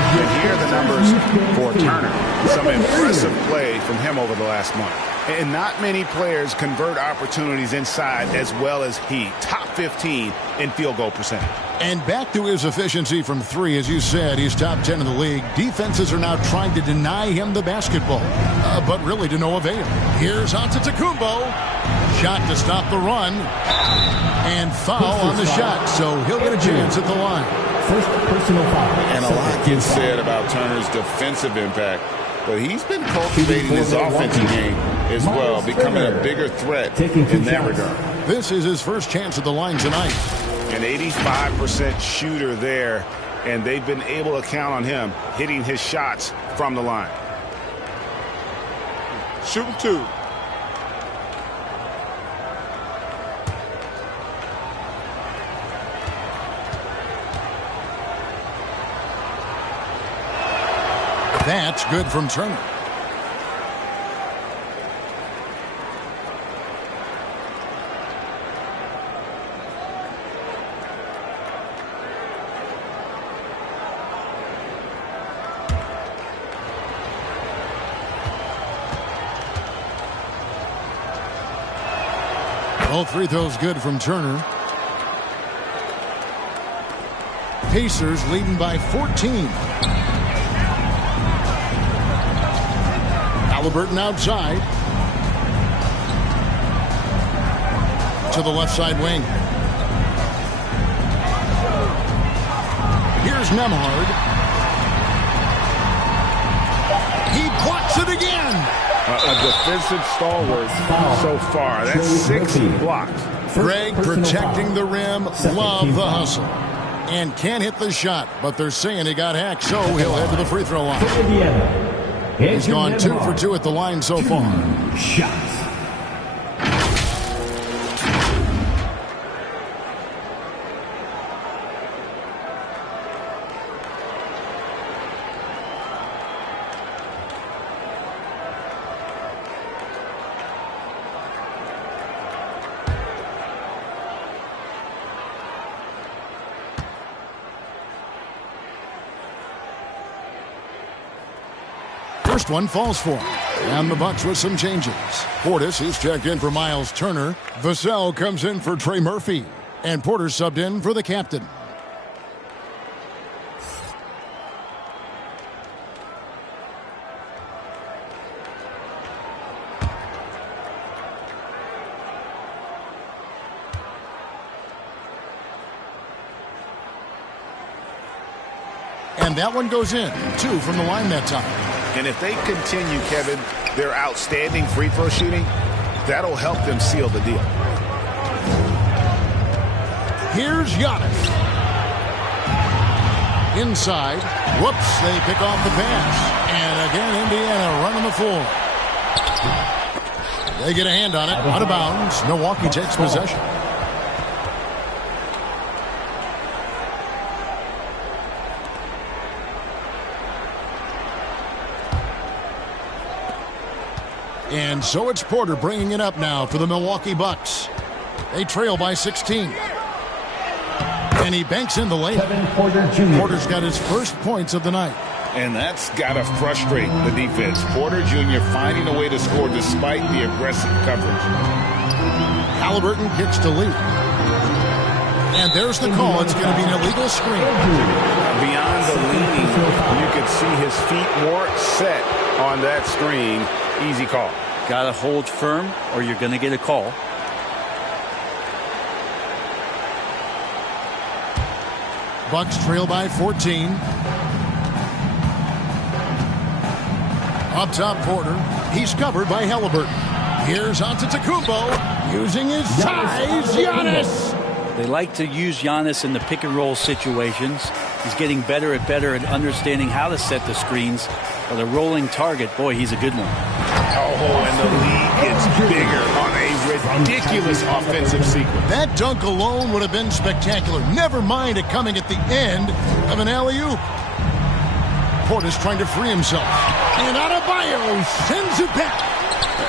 And here are the numbers for Turner. Some impressive play from him over the last month. And not many players convert opportunities inside as well as he. Top 15 in field goal percentage. And back to his efficiency from three, as you said, he's top 10 in the league. Defenses are now trying to deny him the basketball, but really to no avail. Here's Antetokounmpo. Shot to stop the run. And foul on the shot, so he'll get a chance at the line. First personal foul. And a lot gets said about Turner's defensive impact, but he's been cultivating his offensive game as well, becoming a bigger threat in that regard. This is his first chance at the line tonight. An 85% shooter there, and they've been able to count on him hitting his shots from the line. Shooting two. That's good from Turner. All free throws good from Turner. Pacers leading by 14. Halliburton outside. To the left side wing. Here's Nembhard. He blocks it again. A defensive stalwart so far. That's 6 blocks. Greg protecting the rim. Love the hustle. And can't hit the shot, but they're saying he got hacked, so he'll head to the free throw line. He's gone 2 for 2 at the line so far. Shots. First one falls for him. And the Bucks with some changes. Portis is checked in for Miles Turner. Vassell comes in for Trey Murphy. And Porter subbed in for the captain. And that one goes in. 2 from the line that time. And if they continue, Kevin, their outstanding free throw shooting, that'll help them seal the deal. Here's Giannis. Inside. Whoops, they pick off the pass. And again, Indiana running the floor. They get a hand on it. Out of bounds. Milwaukee takes possession. And so it's Porter bringing it up now for the Milwaukee Bucks. They trail by 16. And he banks in the layup. Porter's got his first points of the night. And that's got to frustrate the defense. Porter Jr. finding a way to score despite the aggressive coverage. Halliburton kicks to Lee. And there's the call. It's going to be an illegal screen. Beyond the leaning, you could see his feet more set on that screen. Easy call. Got to hold firm or you're going to get a call. Bucks trail by 14. Up top, Porter. He's covered by Halliburton. Here's Antetokounmpo using his size. Giannis. They like to use Giannis in the pick and roll situations. He's getting better at understanding how to set the screens. But a rolling target, boy, he's a good one. Oh, and the lead gets bigger on a ridiculous offensive sequence. That dunk alone would have been spectacular. Never mind it coming at the end of an alley-oop. Portis trying to free himself. And Adebayo sends it back.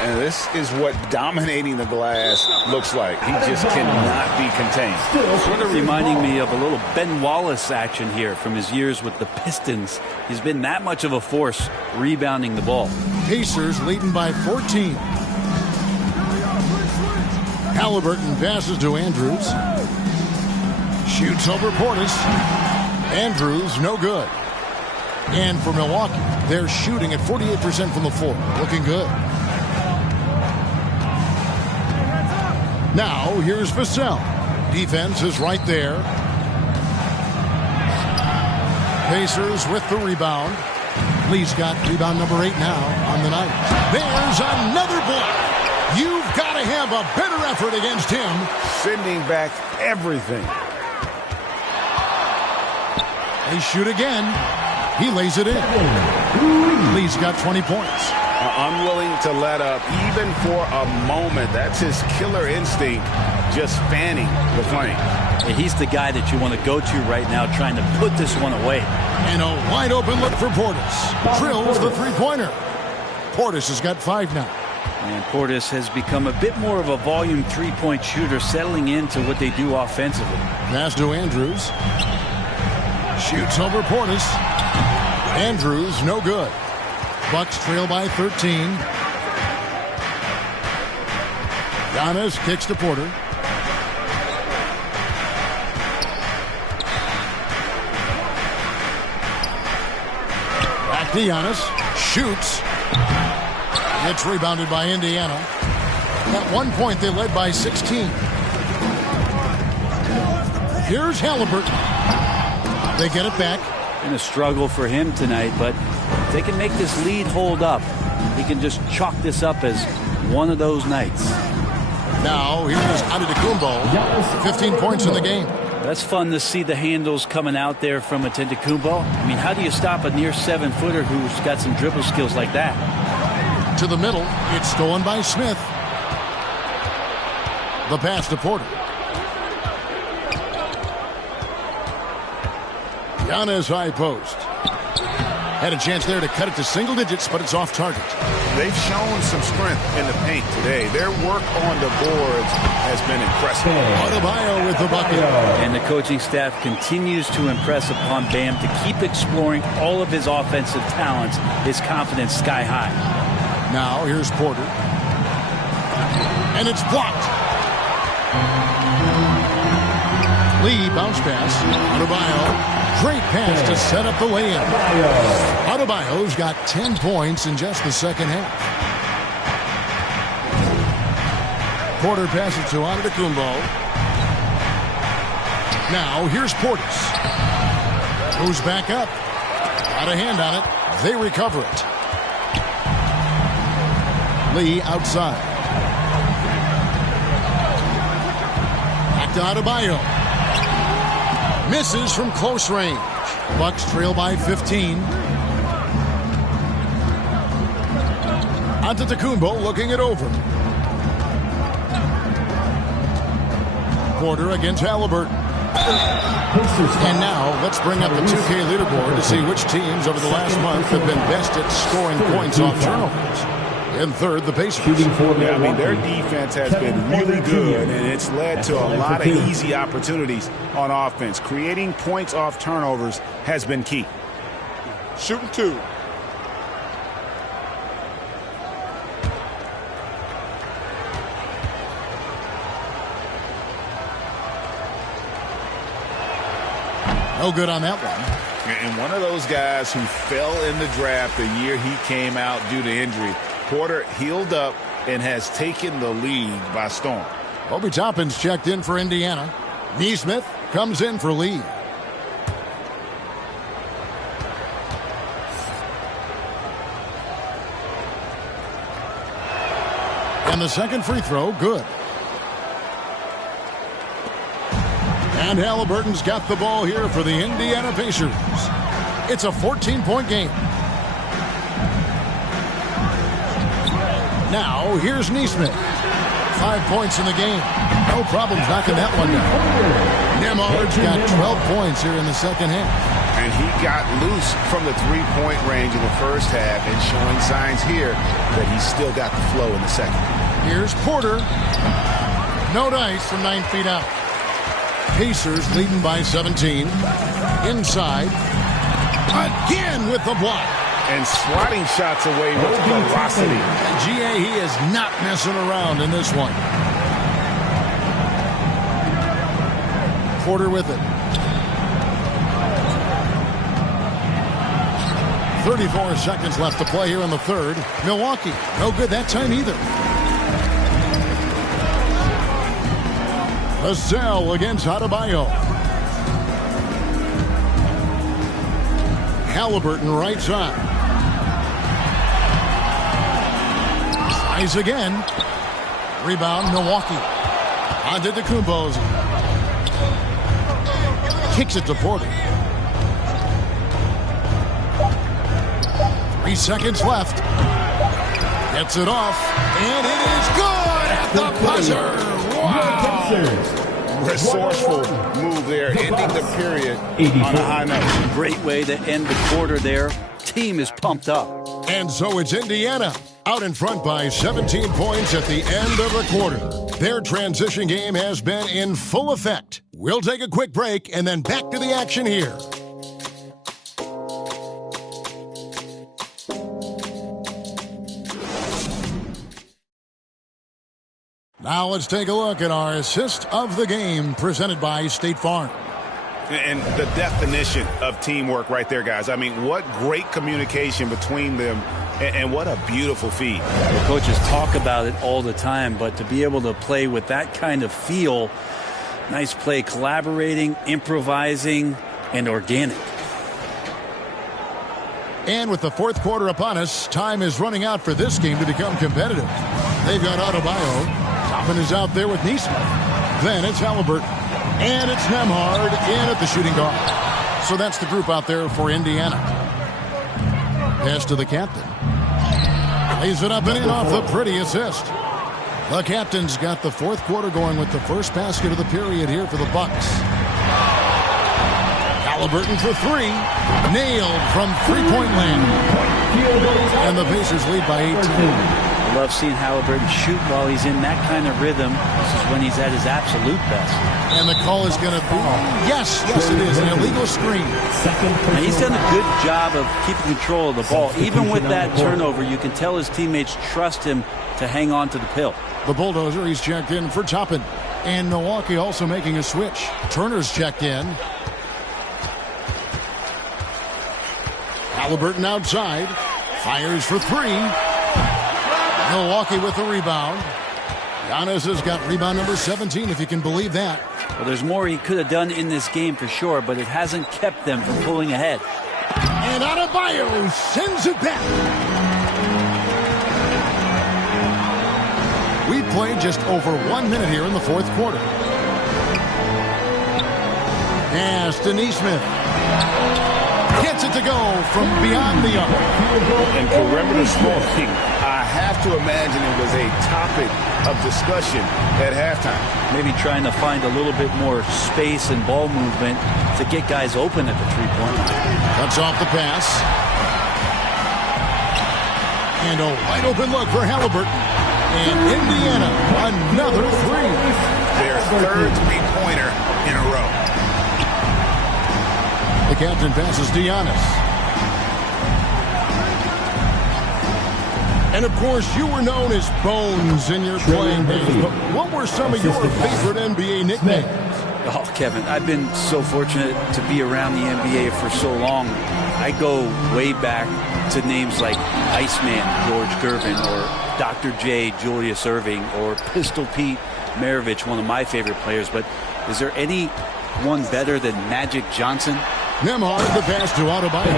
And this is what dominating the glass looks like. He just cannot be contained. Sort of reminding me of a little Ben Wallace action here from his years with the Pistons. He's been that much of a force rebounding the ball. Pacers leading by 14. Halliburton passes to Andrews. Shoots over Portis. Andrews, no good. And for Milwaukee, they're shooting at 48% from the floor. Looking good. Now, here's Vassell. Defense is right there. Pacers with the rebound. Lee's got rebound number 8 now on the night. There's another block. You've got to have a better effort against him. Sending back everything. They shoot again. He lays it in. Lee's got 20 points. Unwilling to let up even for a moment. That's his killer instinct, just fanning the flame. He's the guy that you want to go to right now, trying to put this one away. And a wide open look for Portis. Drills the three-pointer. Portis has got 5 now. And Portis has become a bit more of a volume three-point shooter, settling into what they do offensively. Pass to Andrews. Shoots over Portis. Andrews, no good. Bucks trail by 13. Giannis kicks to Porter. Back to Giannis. Shoots. It's rebounded by Indiana. At one point, they led by 16. Here's Halliburton. They get it back. Been a struggle for him tonight, but if they can make this lead hold up, he can just chalk this up as one of those nights. Now, here's Antetokounmpo. 15 points in the game. That's fun to see the handles coming out there from Antetokounmpo. I mean, how do you stop a near 7-footer who's got some dribble skills like that? To the middle, it's stolen by Smith. The pass to Porter. Giannis high post. Had a chance there to cut it to single digits, but it's off target. They've shown some strength in the paint today. Their work on the boards has been impressive. Adebayo with the bucket. And the coaching staff continues to impress upon Bam to keep exploring all of his offensive talents, his confidence sky high. Now here's Porter. And it's blocked. Lee bounce pass. Adebayo. Great pass to set up the lay-in. Adebayo's got 10 points in just the second half. Porter passes to Antetokounmpo. Now here's Portis. Goes back up. Got a hand on it. They recover it. Lee outside. Back to Adebayo. Misses from close range. Bucks trail by 15. Antetokounmpo looking it over. Porter against Halliburton. And now let's bring up the 2K leaderboard to see which teams over the last month have been best at scoring points off turnovers. In third, the Pacers. Yeah, I mean, their defense has been really good, and it's led to a lot of easy opportunities on offense. Creating points off turnovers has been key. Shooting 2. No good on that one. And one of those guys who fell in the draft the year he came out due to injury. Porter healed up and has taken the league by storm. Obi Toppin's checked in for Indiana. Nesmith comes in for Lee. And the second free throw, good. And Halliburton's got the ball here for the Indiana Pacers. It's a 14-point game. Now, here's Nesmith. 5 points in the game. No problems knocking that one down. Nemard's got 12 points here in the second half. And he got loose from the three-point range in the first half and showing signs here that he's still got the flow in the second. Here's Porter. No dice from 9 feet out. Pacers leading by 17. Inside. Again with the block. And swatting shots away with velocity. GA, he is not messing around in this one. Porter with it. 34 seconds left to play here in the third. Milwaukee, no good that time either. Vassell against Adebayo. Halliburton right side. Tries again. Rebound, Milwaukee. Antetokounmpo. Kicks it to Porter. 3 seconds left. Gets it off. And it is good at the buzzer. Wow. Resourceful move there, ending the period on a high note. Great way to end the quarter there. Team is pumped up. And so it's Indiana out in front by 17 points at the end of the quarter. Their transition game has been in full effect. We'll take a quick break and then back to the action here. Now let's take a look at our assist of the game presented by State Farm. And the definition of teamwork right there, guys. I mean, what great communication between them, and what a beautiful feed. The coaches talk about it all the time, but to be able to play with that kind of feel, nice play, collaborating, improvising, and organic. And with the fourth quarter upon us, time is running out for this game to become competitive. They've got Adebayo. Toppin is out there with Neesmith. Then it's Halliburton. And it's Nembhard in at the shooting guard. So that's the group out there for Indiana. Pass to the captain. Lays it up and in off the pretty assist. The captain's got the fourth quarter going with the first basket of the period here for the Bucks. Halliburton for three. Nailed from three-point land. And the Pacers lead by 18. I love seeing Halliburton shoot while he's in that kind of rhythm. This is when he's at his absolute best. And the call is going to be, yes, it is, an illegal screen. And he's done a good job of keeping control of the ball. Even with that turnover, you can tell his teammates trust him to hang on to the pill. The Bulldozer, he's checked in for Toppin. And Milwaukee also making a switch. Turner's checked in. Halliburton outside. Fires for three. Milwaukee with the rebound. Giannis has got rebound number 17, if you can believe that. Well, there's more he could have done in this game for sure, but it hasn't kept them from pulling ahead. And Adebayo sends it back. We played just over 1 minute here in the fourth quarter. Pass to Neesmith. Gets it to go from beyond the arc. And perimeter scoring, I have to imagine it was a topic of discussion at halftime. Maybe trying to find a little bit more space and ball movement to get guys open at the three-point line. Cuts off the pass. And a wide open look for Halliburton. And Indiana, another three. Their third three-pointer in a row. The captain passes to Giannis. And, of course, you were known as Bones in your playing days. But what were some of your favorite NBA nicknames? Oh, Kevin, I've been so fortunate to be around the NBA for so long. I go way back to names like Iceman, George Gervin, or Dr. J, Julius Erving, or Pistol Pete Maravich, one of my favorite players. But is there any one better than Magic Johnson? Nembhard, the pass to Adebayo.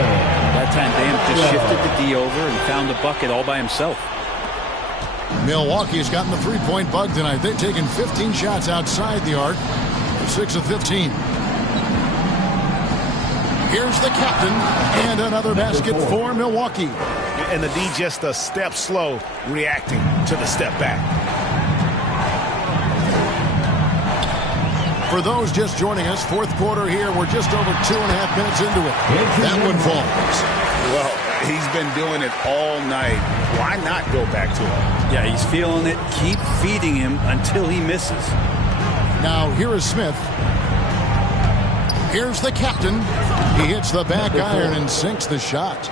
That time, Bam just shifted the D over and found the bucket all by himself. Milwaukee has gotten the three-point bug tonight. They've taken 15 shots outside the arc. 6 of 15. Here's the captain, and another basket for Milwaukee. And the D just a step slow, reacting to the step back. For those just joining us, fourth quarter here. We're just over 2.5 minutes into it. That one falls. Well, he's been doing it all night. Why not go back to him? Yeah, he's feeling it. Keep feeding him until he misses. Now, here is Smith. Here's the captain. He hits the back iron and sinks the shot.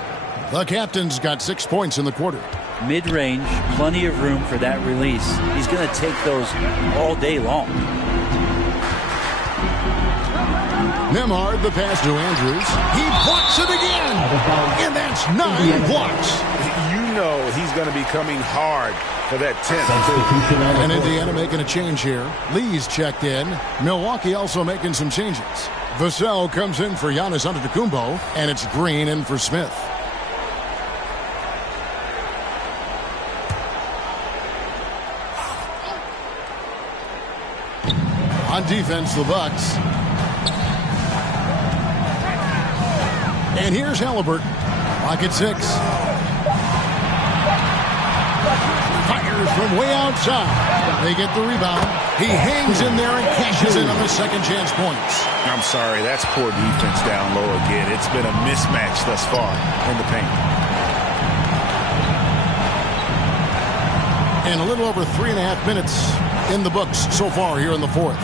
The captain's got 6 points in the quarter. Mid-range, plenty of room for that release. He's going to take those all day long. Nembhard, the pass to Andrews. He blocks it again. And that's 9 blocks. You know he's going to be coming hard for that 10th. And Indiana making a change here. Lee's checked in. Milwaukee also making some changes. Vassell comes in for Giannis Antetokounmpo, and it's Green in for Smith. On defense, the Bucks. And here's Halliburton. Pocket 6. Fires from way outside. They get the rebound. He hangs in there and cashes in on the second chance points. I'm sorry, that's poor defense down low again. It's been a mismatch thus far in the paint. And a little over 3.5 minutes in the books so far here in the fourth.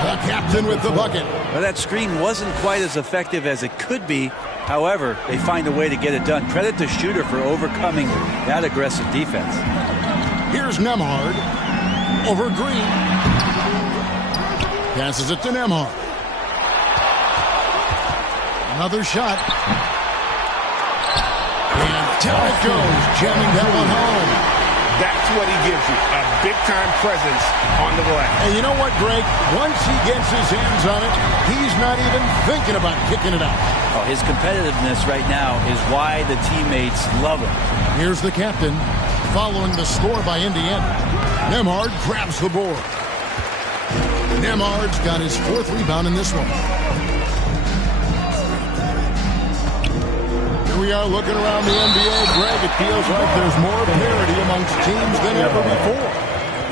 The captain with the bucket. Well, that screen wasn't quite as effective as it could be. However, they find a way to get it done. Credit the shooter for overcoming that aggressive defense. Here's Nembhard over Green. Passes it to Nembhard. Another shot. And down it goes, jamming that one home. That's what he gives you, a big-time presence on the glass. And you know what, Greg? Once he gets his hands on it, he's not even thinking about kicking it out. Oh, his competitiveness right now is why the teammates love him. Here's the captain following the score by Indiana. Nembhard grabs the board. Nembhard's got his 4th rebound in this one. We are looking around the NBA, Greg. It feels like there's more parity amongst teams than ever before.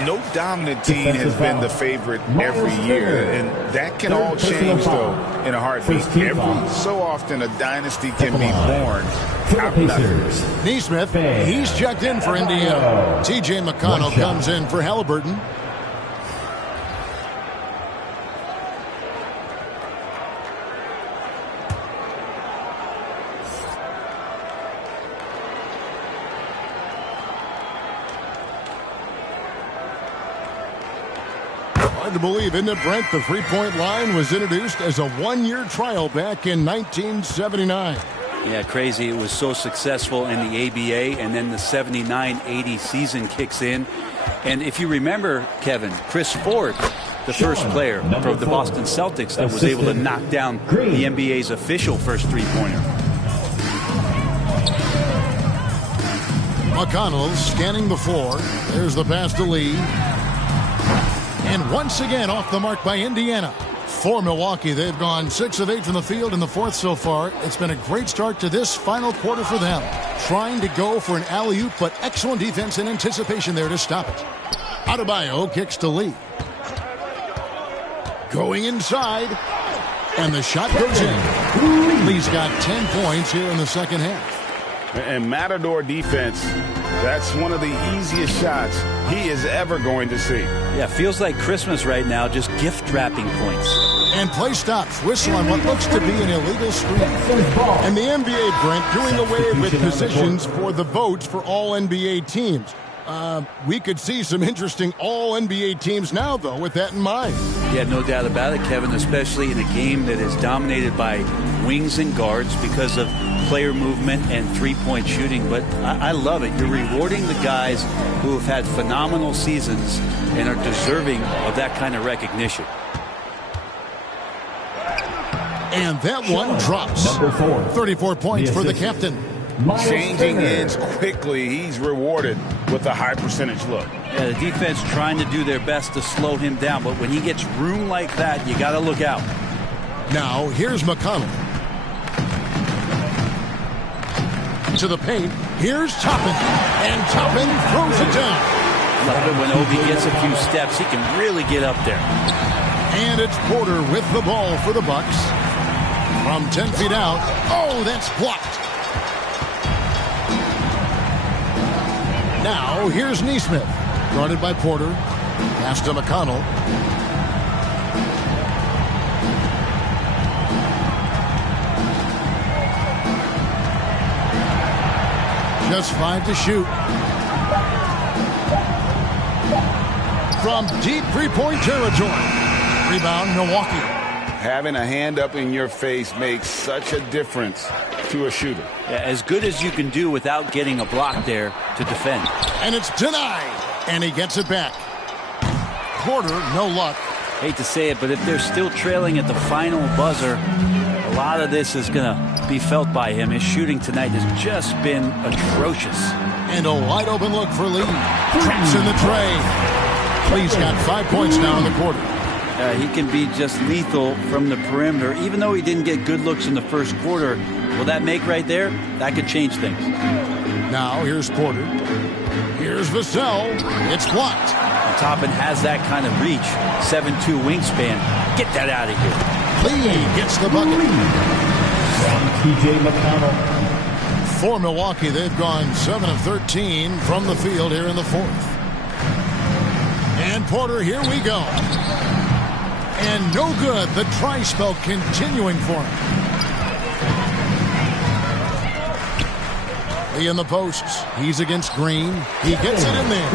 No dominant team has been the favorite every year, and that can all change, though, in a heartbeat. Every so often, a dynasty can be born out of nothing. Nesmith, he's checked in for Indiana. T.J. McConnell comes in for Halliburton. Hard to believe, isn't it, Brent? The three-point line was introduced as a one-year trial back in 1979. Yeah, crazy. It was so successful in the ABA, and then the 79-80 season kicks in. And if you remember, Kevin, Chris Ford, the first player from the Boston Celtics that was able to knock down the NBA's official first three-pointer. McConnell scanning the floor. There's the pass to Lee. And once again off the mark by Indiana. For Milwaukee, they've gone 6 of 8 from the field in the fourth so far. It's been a great start to this final quarter for them. Trying to go for an alley-oop, but excellent defense and anticipation there to stop it. Adebayo kicks to Lee. Going inside. And the shot goes in. Lee's got 10 points here in the second half. And Matador defense, that's one of the easiest shots he is ever going to see. Yeah, feels like Christmas right now, just gift wrapping points. And play stops. Whistle on what looks to be an illegal screen. And the NBA, Brent, doing away with positions for the votes for all NBA teams. We could see some interesting all-NBA teams now, though, with that in mind. Yeah, no doubt about it, Kevin, especially in a game that is dominated by wings and guards because of player movement and three-point shooting. But I love it. You're rewarding the guys who have had phenomenal seasons and are deserving of that kind of recognition. And that one drops. Number 4. 34 points for the captain. Changing ends quickly. He's rewarded with a high percentage look. Yeah, the defense trying to do their best to slow him down, but when he gets room like that, you got to look out. Now, here's McConnell. To the paint. Here's Toppin. And Toppin throws it down. Love it when Obi gets a few steps. He can really get up there. And it's Porter with the ball for the Bucks. From 10 feet out. Oh, that's blocked. Now, here's Nesmith. Guarded by Porter. Pass to McConnell. Just 5 to shoot. From deep three-point territory. Rebound, Milwaukee. Having a hand up in your face makes such a difference to a shooter. Yeah, as good as you can do without getting a block there to defend. And it's denied. And he gets it back. Porter, no luck. Hate to say it, but if they're still trailing at the final buzzer, a lot of this is going to be felt by him. His shooting tonight has just been atrocious. And a wide open look for Lee. Traps in the tray. Lee's got 5 points now in the quarter. He can be just lethal from the perimeter. Even though he didn't get good looks in the first quarter, will that make right there? That could change things. Now here's Porter. Here's Vassell. It's blocked. Toppin has that kind of reach. 7'2" wingspan. Get that out of here. Lee gets the bucket. T.J. McConnell. For Milwaukee, they've gone 7 of 13 from the field here in the fourth. And Porter, here we go. And no good. The try spell continuing for him. Lee in the posts. He's against Green. He gets it in there.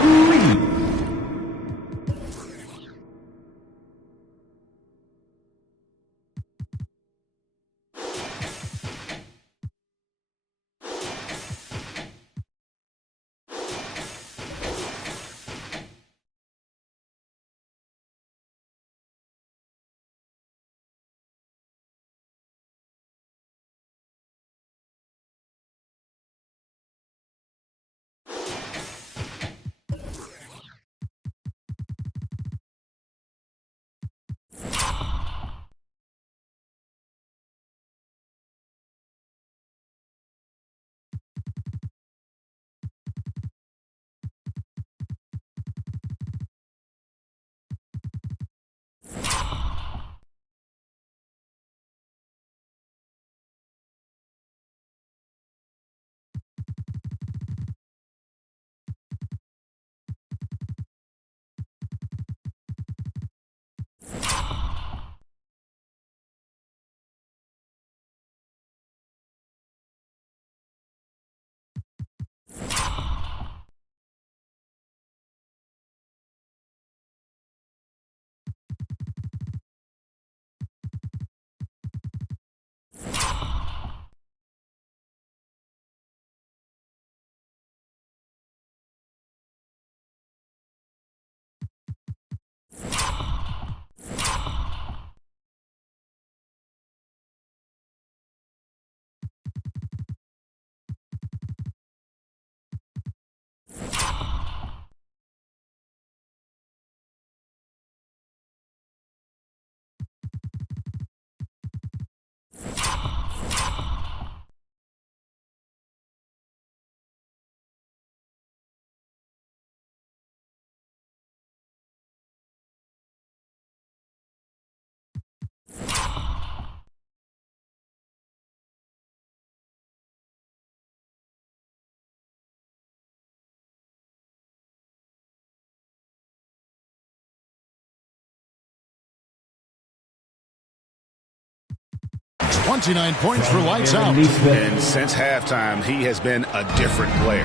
.29 points for lights out. And since halftime, he has been a different player.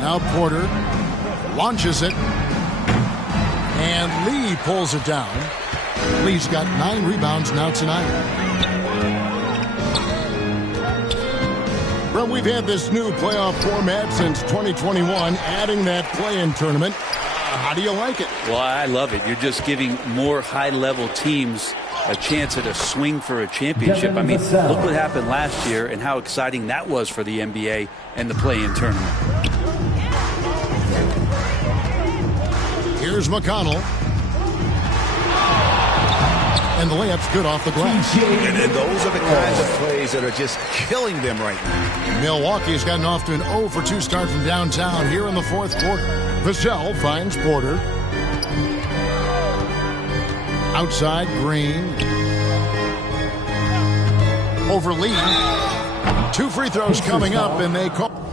Now Porter launches it. And Lee pulls it down. Lee's got 9 rebounds now tonight. Well, we've had this new playoff format since 2021, adding that play-in tournament. How do you like it? Well, I love it. You're just giving more high-level teams a chance at a swing for a championship. I mean, look what happened last year and how exciting that was for the NBA and the play-in tournament. Here's McConnell. And the layup's good off the glass. And those are the kinds of plays that are just killing them right now. Milwaukee's gotten off to an 0 for 2 start from downtown here in the fourth quarter. Vassell finds Porter. Outside, Green. Over Lee. 2 free throws coming up, and they call.